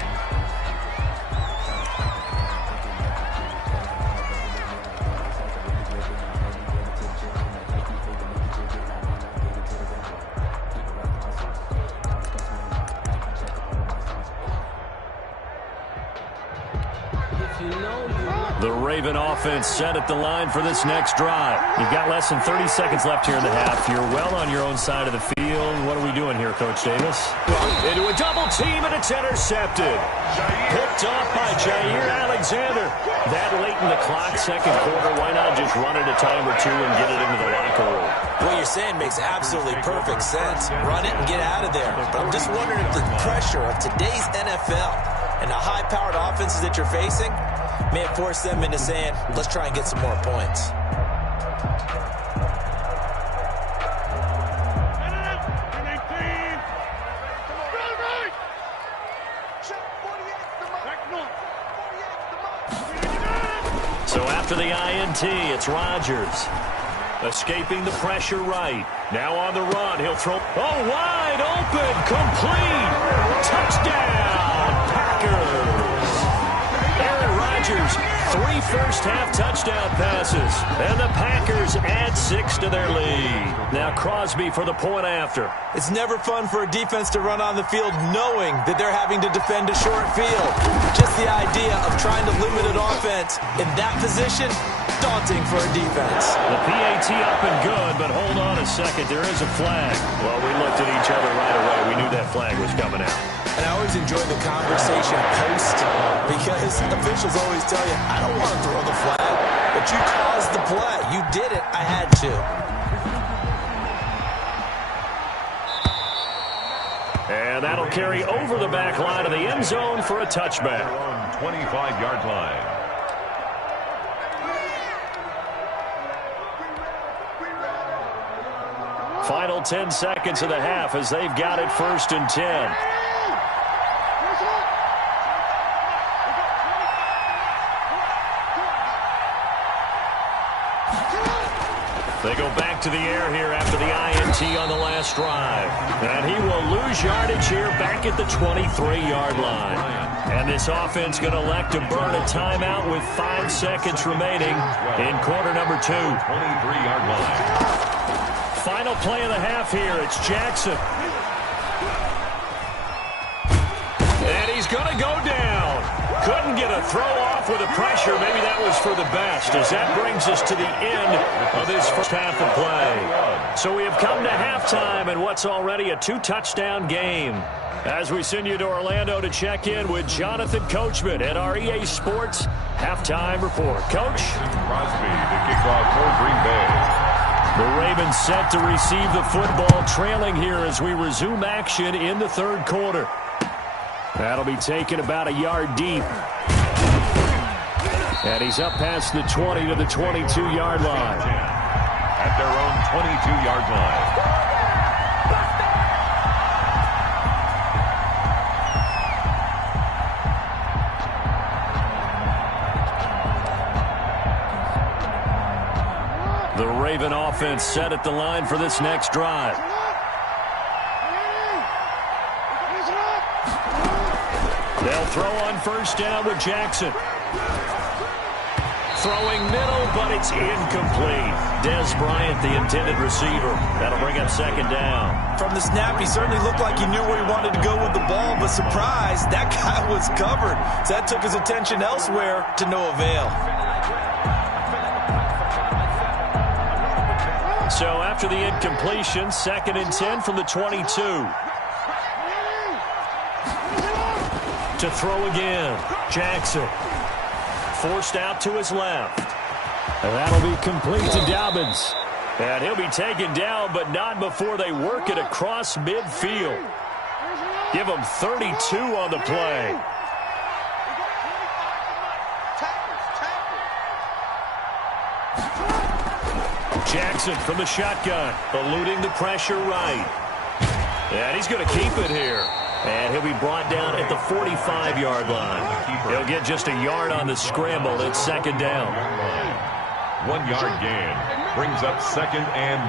The Raven offense set at the line for this next drive. You've got less than 30 seconds left here in the half. You're well on your own side of the field. What are we doing here, Coach Davis? Into a double team, and it's intercepted. Picked off by Jair Alexander. That late in the clock, second quarter, why not just run it a time or two and get it into the locker room? What you're saying makes absolutely perfect sense. Run it and get out of there. But I'm just wondering if the pressure of today's NFL and the high-powered offenses that you're facing may have forced them into saying, let's try and get some more points. So after the INT, it's Rodgers. Escaping the pressure right. Now on the run, he'll throw. Oh, wide open, complete. Touchdown, Packers. Aaron Rodgers, 3 first-half touchdown passes. And the Packers add 6 to their lead. Now Crosby for the point after. It's never fun for a defense to run on the field knowing that they're having to defend a short field. Just the idea of trying to limit an offense in that position, daunting for a defense. The PAT up and good, but hold on a second. There is a flag. Well, we looked at each other right away. We knew that flag was coming out. And I always enjoy the conversation post because officials always tell you, I don't want to throw the flag, but you caused the play. You did it. I had to. And that'll carry over the back line of the end zone for a touchback. 25-yard line. Final 10 seconds of the half as they've got it first and 10. They go back to the air here after the INT on the last drive. And he will lose yardage here back at the 23-yard line. And this offense going to elect to burn a timeout with 5 seconds remaining in quarter number 2. 23-yard line. Final play of the half here. It's Jackson. And he's going to go down. couldn't get a throw off with the pressure. Maybe that was for the best, as that brings us to the end of this first half of play. So we have come to halftime in what's already a 2-touchdown game. As we send you to Orlando to check in with Jonathan Coachman at our EA Sports Halftime Report. Coach? Crosby to kick off for Green Bay. The Ravens set to receive the football, trailing here as we resume action in the third quarter. That'll be taken about a yard deep. And he's up past the 20 to the 22-yard line. At their own 22-yard line. The Raven offense set at the line for this next drive. They'll throw on first down with Jackson. Throwing middle, but it's incomplete. Des Bryant, the intended receiver. That'll bring up second down. From the snap, he certainly looked like he knew where he wanted to go with the ball, but surprise, that guy was covered. So that took his attention elsewhere to no avail. So after the incompletion, 2nd and 10 from the 22. To throw again, Jackson. Forced out to his left. And that'll be complete to Dobbins. And he'll be taken down, but not before they work it across midfield. Give him 32 on the play. Jackson from the shotgun, eluding the pressure right. And he's going to keep it here. And he'll be brought down at the 45-yard line. He'll get just a yard on the scramble. It's second down. 1 yard gain brings up 2nd and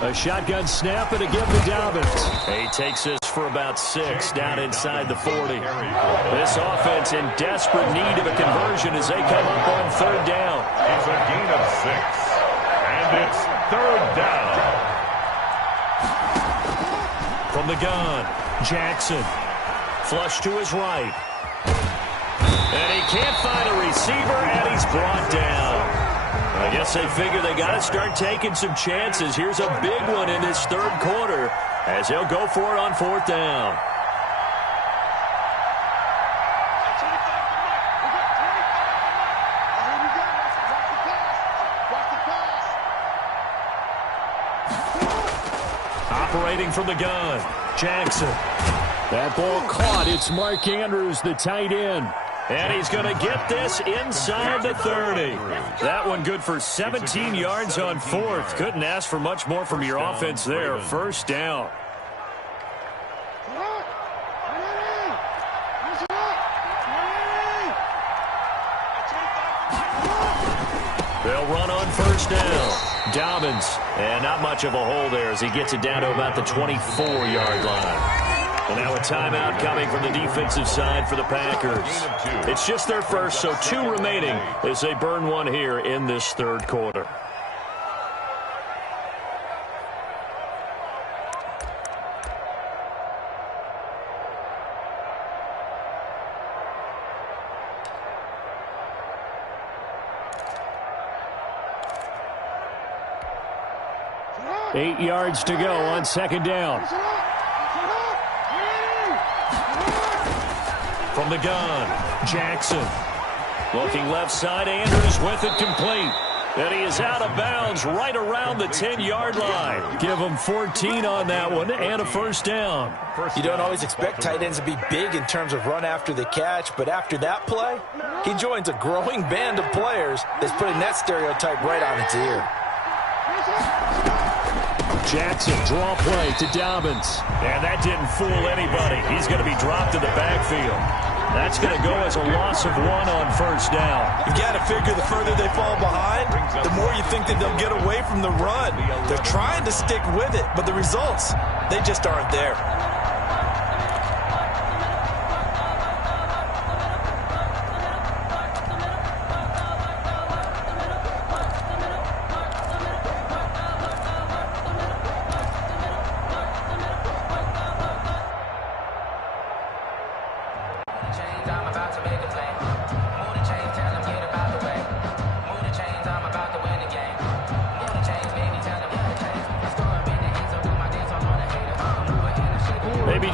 9. A shotgun snap and a give to Dobbins. He takes this for about 6 down inside the 40. This offense in desperate need of a conversion as they come up on third down. It's a gain of 6. And it's third down. From the gun, Jackson. Flush to his right. And he can't find a receiver, and he's brought down. I guess they figure they got to start taking some chances. Here's a big one in this third quarter as they'll go for it on fourth down. Operating from the gun, Jackson. That ball caught. It's Mark Andrews, the tight end. And he's going to get this inside the 30. That one good for 17 yards on fourth. Couldn't ask for much more from your offense there. First down. They'll run on first down. Dobbins, and not much of a hole there as he gets it down to about the 24-yard line. And now a timeout coming from the defensive side for the Packers. It's just their first, so 2 remaining as they burn one here in this third quarter. Eight yards to go on second down. From the gun, Jackson. Looking left side, Andrews with it complete. And he is out of bounds right around the 10-yard line. Give him 14 on that one and a first down. You don't always expect tight ends to be big in terms of run after the catch, but after that play, he joins a growing band of players that's putting that stereotype right on its ear. Jackson, draw play to Dobbins. And that didn't fool anybody. He's going to be dropped in the backfield. That's going to go as a loss of 1 on first down. You've got to figure the further they fall behind, the more you think that they'll get away from the run. They're trying to stick with it, but the results, they just aren't there.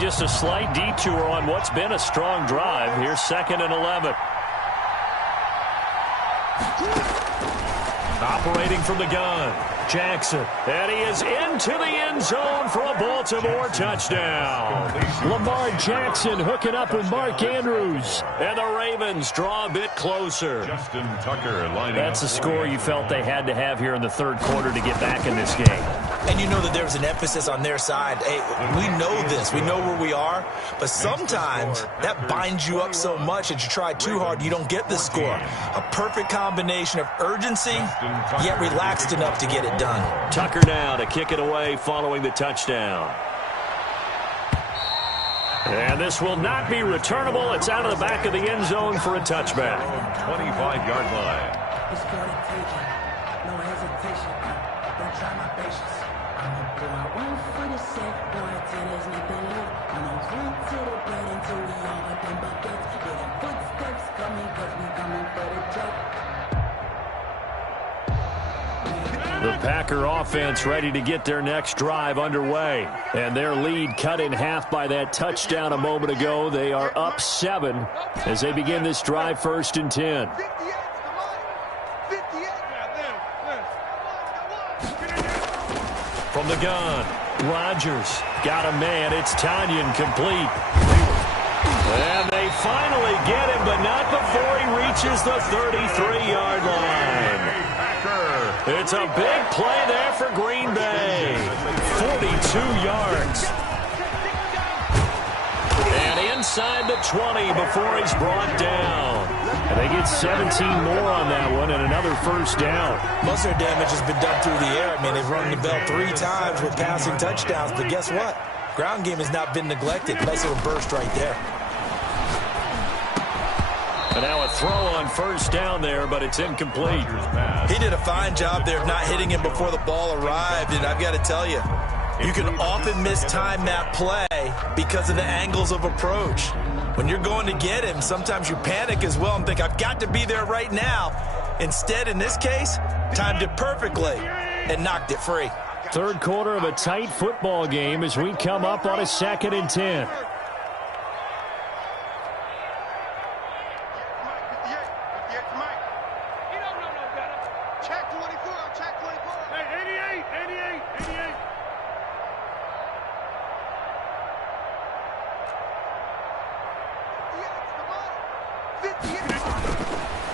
just a slight detour on what's been a strong drive. Here's 2nd and 11. Operating from the gun, Jackson. And he is into the end zone for a Baltimore touchdown. Lamar Jackson hooking up with Mark Andrews. And the Ravens draw a bit closer. Justin Tucker lining That's up a score you felt they had to have here in the 3rd quarter to get back in this game. And you know that there was an emphasis on their side. Hey, we know this. We know where we are. But sometimes that binds you up so much that you try too hard, you don't get the score. A perfect combination of urgency, yet relaxed enough to get it done. Tucker now to kick it away following the touchdown. And this will not be returnable. It's out of the back of the end zone for a touchback. 25-yard line. It's for the taking. No hesitation. Don't try my patience. I'm gonna go out one for the set, boy, till there's nothing left. I'm gonna run to the bed until we all up in buckets. Hear the footsteps coming, cause we coming for the check. The Packer offense ready to get their next drive underway. And their lead cut in half by that touchdown a moment ago. They are up 7 as they begin this drive 1st and 10. From the gun, Rodgers got a man. It's Tanyan complete. And they finally get him, but not before he reaches the 33-yard line. It's a big play there for Green Bay. 42 yards. And inside the 20 before he's brought down. And they get 17 more on that one and another 1st down. Most of their damage has been done through the air. I mean, they've rung the bell 3 times with passing touchdowns. But guess what? Ground game has not been neglected. Nice little burst right there. And now a throw on 1st down there, but it's incomplete. He did a fine job there of not hitting him before the ball arrived. And I've got to tell you, you can often mistime that play because of the angles of approach. When you're going to get him, sometimes you panic as well and think, I've got to be there right now. Instead, in this case, timed it perfectly and knocked it free. 3rd quarter of a tight football game as we come up on a 2nd and 10.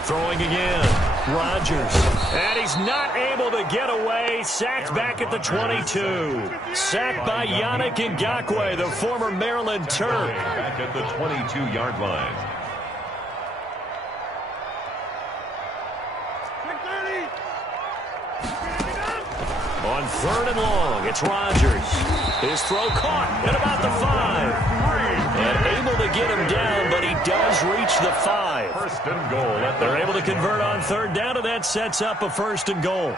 Throwing again, Rodgers. And he's not able to get away. Sacked back at the 22. Sacked by Yannick Ngakoue, the former Maryland Terp. Back at the 22-yard line. On 3rd and long, it's Rodgers. His throw caught at about the 5. And able to get him down, but he does reach the 5. 1st and goal. They're able to convert on 3rd down, and that sets up a 1st and goal.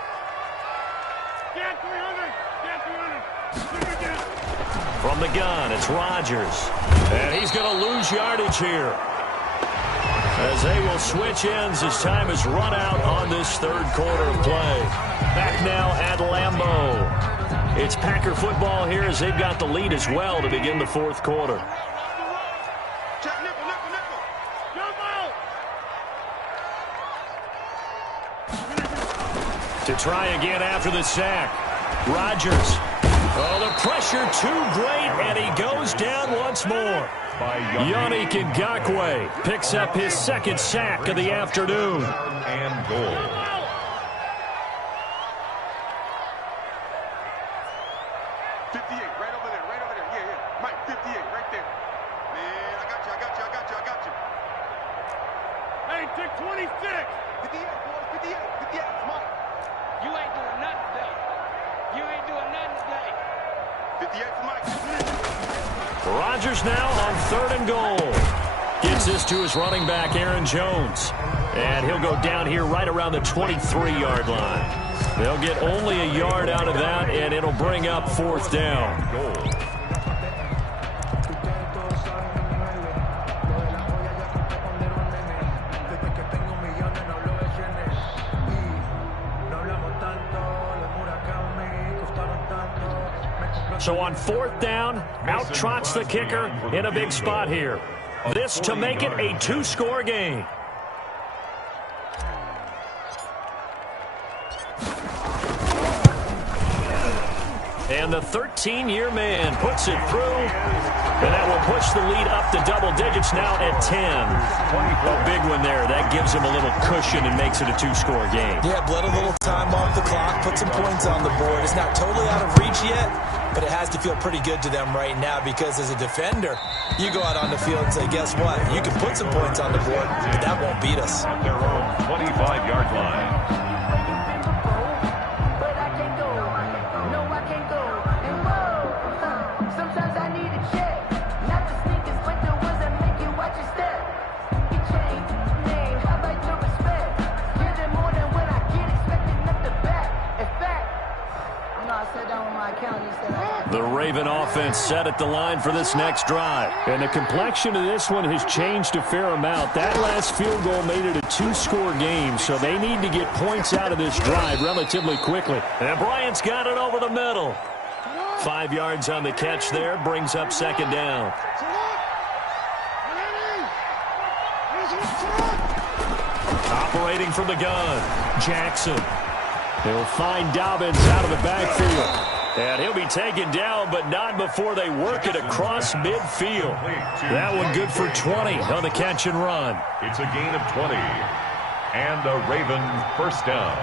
From the gun, it's Rodgers. And he's going to lose yardage here. As they will switch ends as time is run out on this 3rd quarter of play. Back now at Lambeau. It's Packer football here as they've got the lead as well to begin the 4th quarter. To try again after the sack. Rodgers. Oh, the pressure too great, and he goes down once more. Yannick Ngakoue picks up his 2nd sack of the afternoon. And goal. Rodgers now on 3rd and goal. Gets this to his running back, Aaron Jones. And he'll go down here right around the 23-yard line. They'll get only a yard out of that, and it'll bring up 4th down. So on 4th down, out trots the kicker in a big spot here. This to make it a 2-score game. And the 13-year man puts it through, and that will push the lead up to double digits now at 10. A big one there. That gives him a little cushion and makes it a 2-score game. Yeah, bled a little time off the clock, put some points on the board. It's not totally out of reach yet, but it has to feel pretty good to them right now because as a defender, you go out on the field and say, guess what? You can put some points on the board, but that won't beat us. At their own 25-yard line. The Raven offense set at the line for this next drive. And the complexion of this one has changed a fair amount. That last field goal made it a 2-score game, so they need to get points out of this drive relatively quickly. And Bryant's got it over the middle. 5 yards on the catch there, brings up 2nd down. Operating from the gun, Jackson. He'll find Dobbins out of the backfield. And he'll be taken down, but not before they work it across midfield. That one good for 20 on the catch and run. It's a gain of 20. And a Raven 1st down.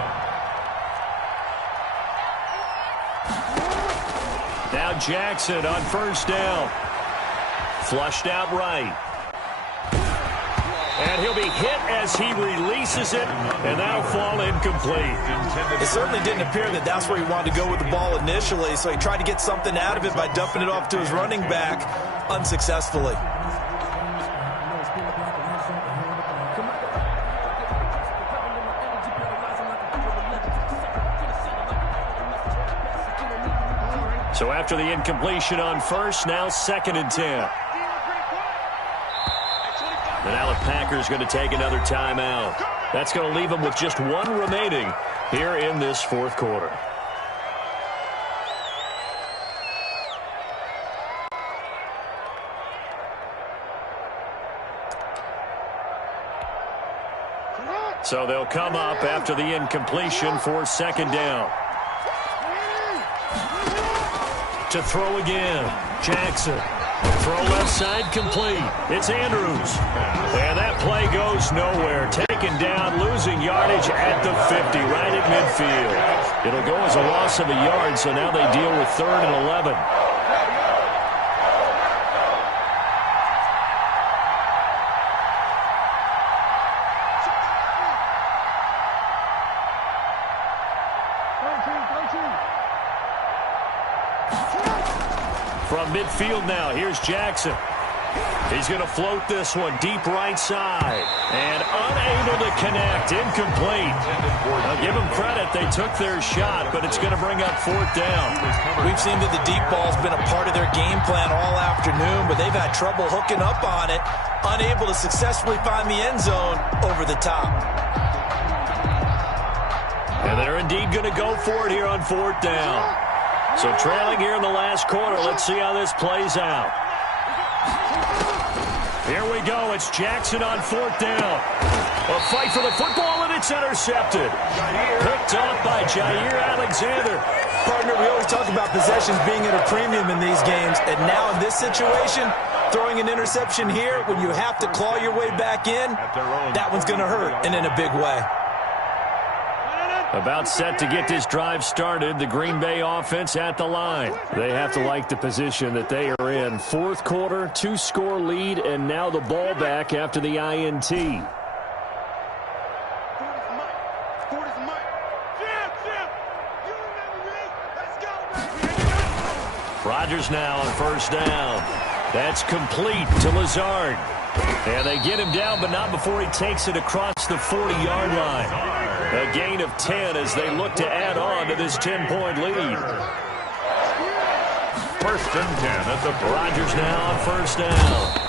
Now Jackson on 1st down. Flushed out right. And he'll be hit as he releases it, and that'll fall incomplete. It certainly didn't appear that that's where he wanted to go with the ball initially, so he tried to get something out of it by dumping it off to his running back unsuccessfully. So after the incompletion on 1st, now 2nd and 10. And now the Packers going to take another timeout. That's going to leave them with just 1 remaining here in this 4th quarter. So they'll come up after the incompletion for 2nd down. To throw again, Jackson. Throw left side complete. It's Andrews. And that play goes nowhere. Taken down, losing yardage at the 50, right at midfield. It'll go as a loss of a yard, so now they deal with 3rd and 11. From midfield now, here's Jackson. He's going to float this one deep right side. And unable to connect, incomplete. Now give them credit, they took their shot, but it's going to bring up 4th down. We've seen that the deep ball's been a part of their game plan all afternoon, but they've had trouble hooking up on it, unable to successfully find the end zone over the top. And they're indeed going to go for it here on 4th down. So trailing here in the last quarter, let's see how this plays out. Here we go. It's Jackson on 4th down. A fight for the football, and it's intercepted. Picked off by Jair Alexander. Partner, we always talk about possessions being at a premium in these games, and now in this situation, throwing an interception here when you have to claw your way back in, that one's going to hurt, and in a big way. About set to get this drive started, the Green Bay offense at the line. They have to like the position that they are in. 4th quarter, 2-score lead, and now the ball back after the INT. Rodgers now on 1st down. That's complete to Lazard. And they get him down, but not before he takes it across the 40-yard line. A gain of 10 as they look to add on to this 10-point lead. 1st and 10 at the Rodgers now on 1st down.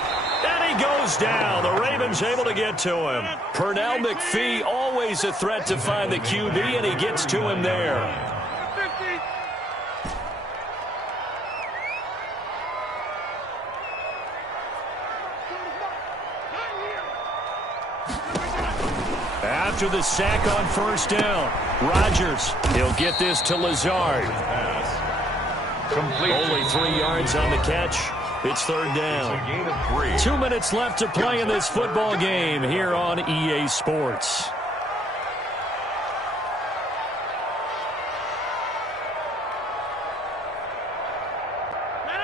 And he goes down. The Ravens able to get to him. Pernell McPhee always a threat to find the QB, and he gets to him there. after the sack on first down. Rodgers, he'll get this to Lazard. Only 3 yards on the catch. It's third down. 2 minutes left to play in this football game here on EA Sports.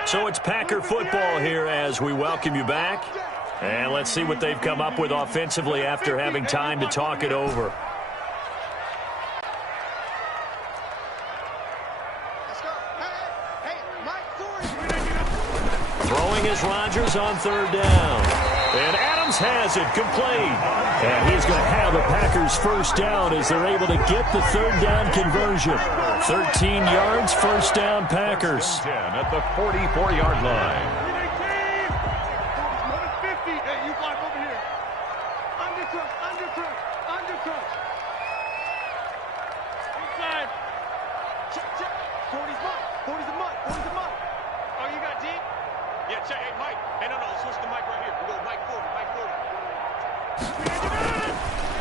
So it's Packer football here as we welcome you back. And let's see what they've come up with offensively after having time to talk it over. Throwing is Rodgers on third down. And Adams has it complete. And he's going to have a Packers first down as they're able to get the third down conversion. 13 yards, first down Packers. 10 at the 44-yard line.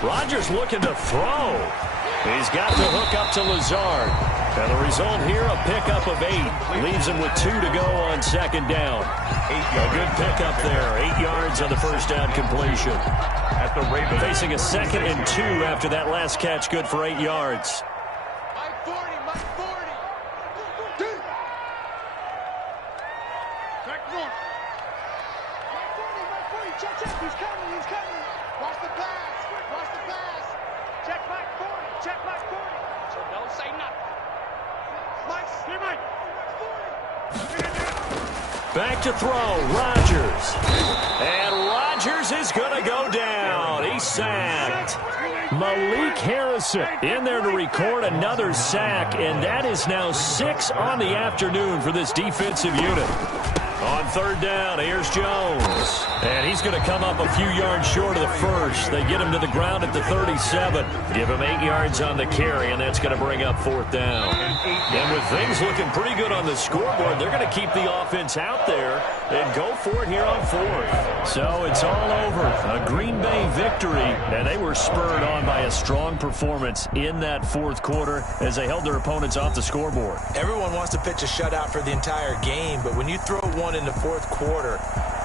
Rodgers looking to throw. He's got the hook up to Lazard. And the result here, a pickup of 8. Leaves him with 2 to go on second down. A good pickup there. 8 yards on the first down completion. At the Ravens. Facing a 2nd and 2 after that last catch, good for 8 yards. Back to throw, Rodgers. And Rodgers is going to go down. He's sacked. Malik Harrison in there to record another sack, and that is now 6 on the afternoon for this defensive unit. On third down, here's Jones. And he's going to come up a few yards short of the first. They get him to the ground at the 37. Give him 8 yards on the carry, and that's going to bring up fourth down. And with things looking pretty good on the scoreboard, they're going to keep the offense out there and go for it here on fourth. So it's all over. A Green Bay victory, and they were spurred on by a strong performance in that fourth quarter as they held their opponents off the scoreboard. Everyone wants to pitch a shutout for the entire game, but when you throw one in the fourth quarter,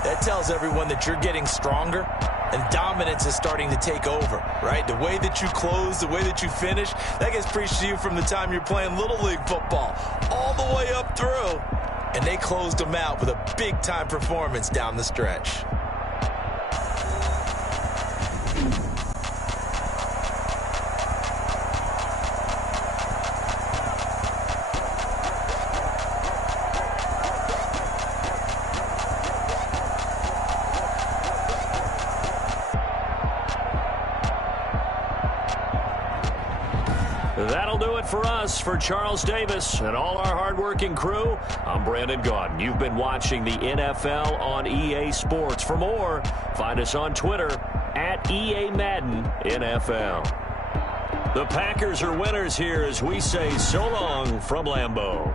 that tells everyone that you're getting stronger and dominance is starting to take over, right? The way that you close, the way that you finish, that gets preached to you from the time you're playing Little League football all the way up through. And they closed them out with a big-time performance down the stretch. That'll do it for us. For Charles Davis and all our hardworking crew, I'm Brandon Gaudin. You've been watching the NFL on EA Sports. For more, find us on Twitter at EA Madden NFL. The Packers are winners here as we say so long from Lambeau.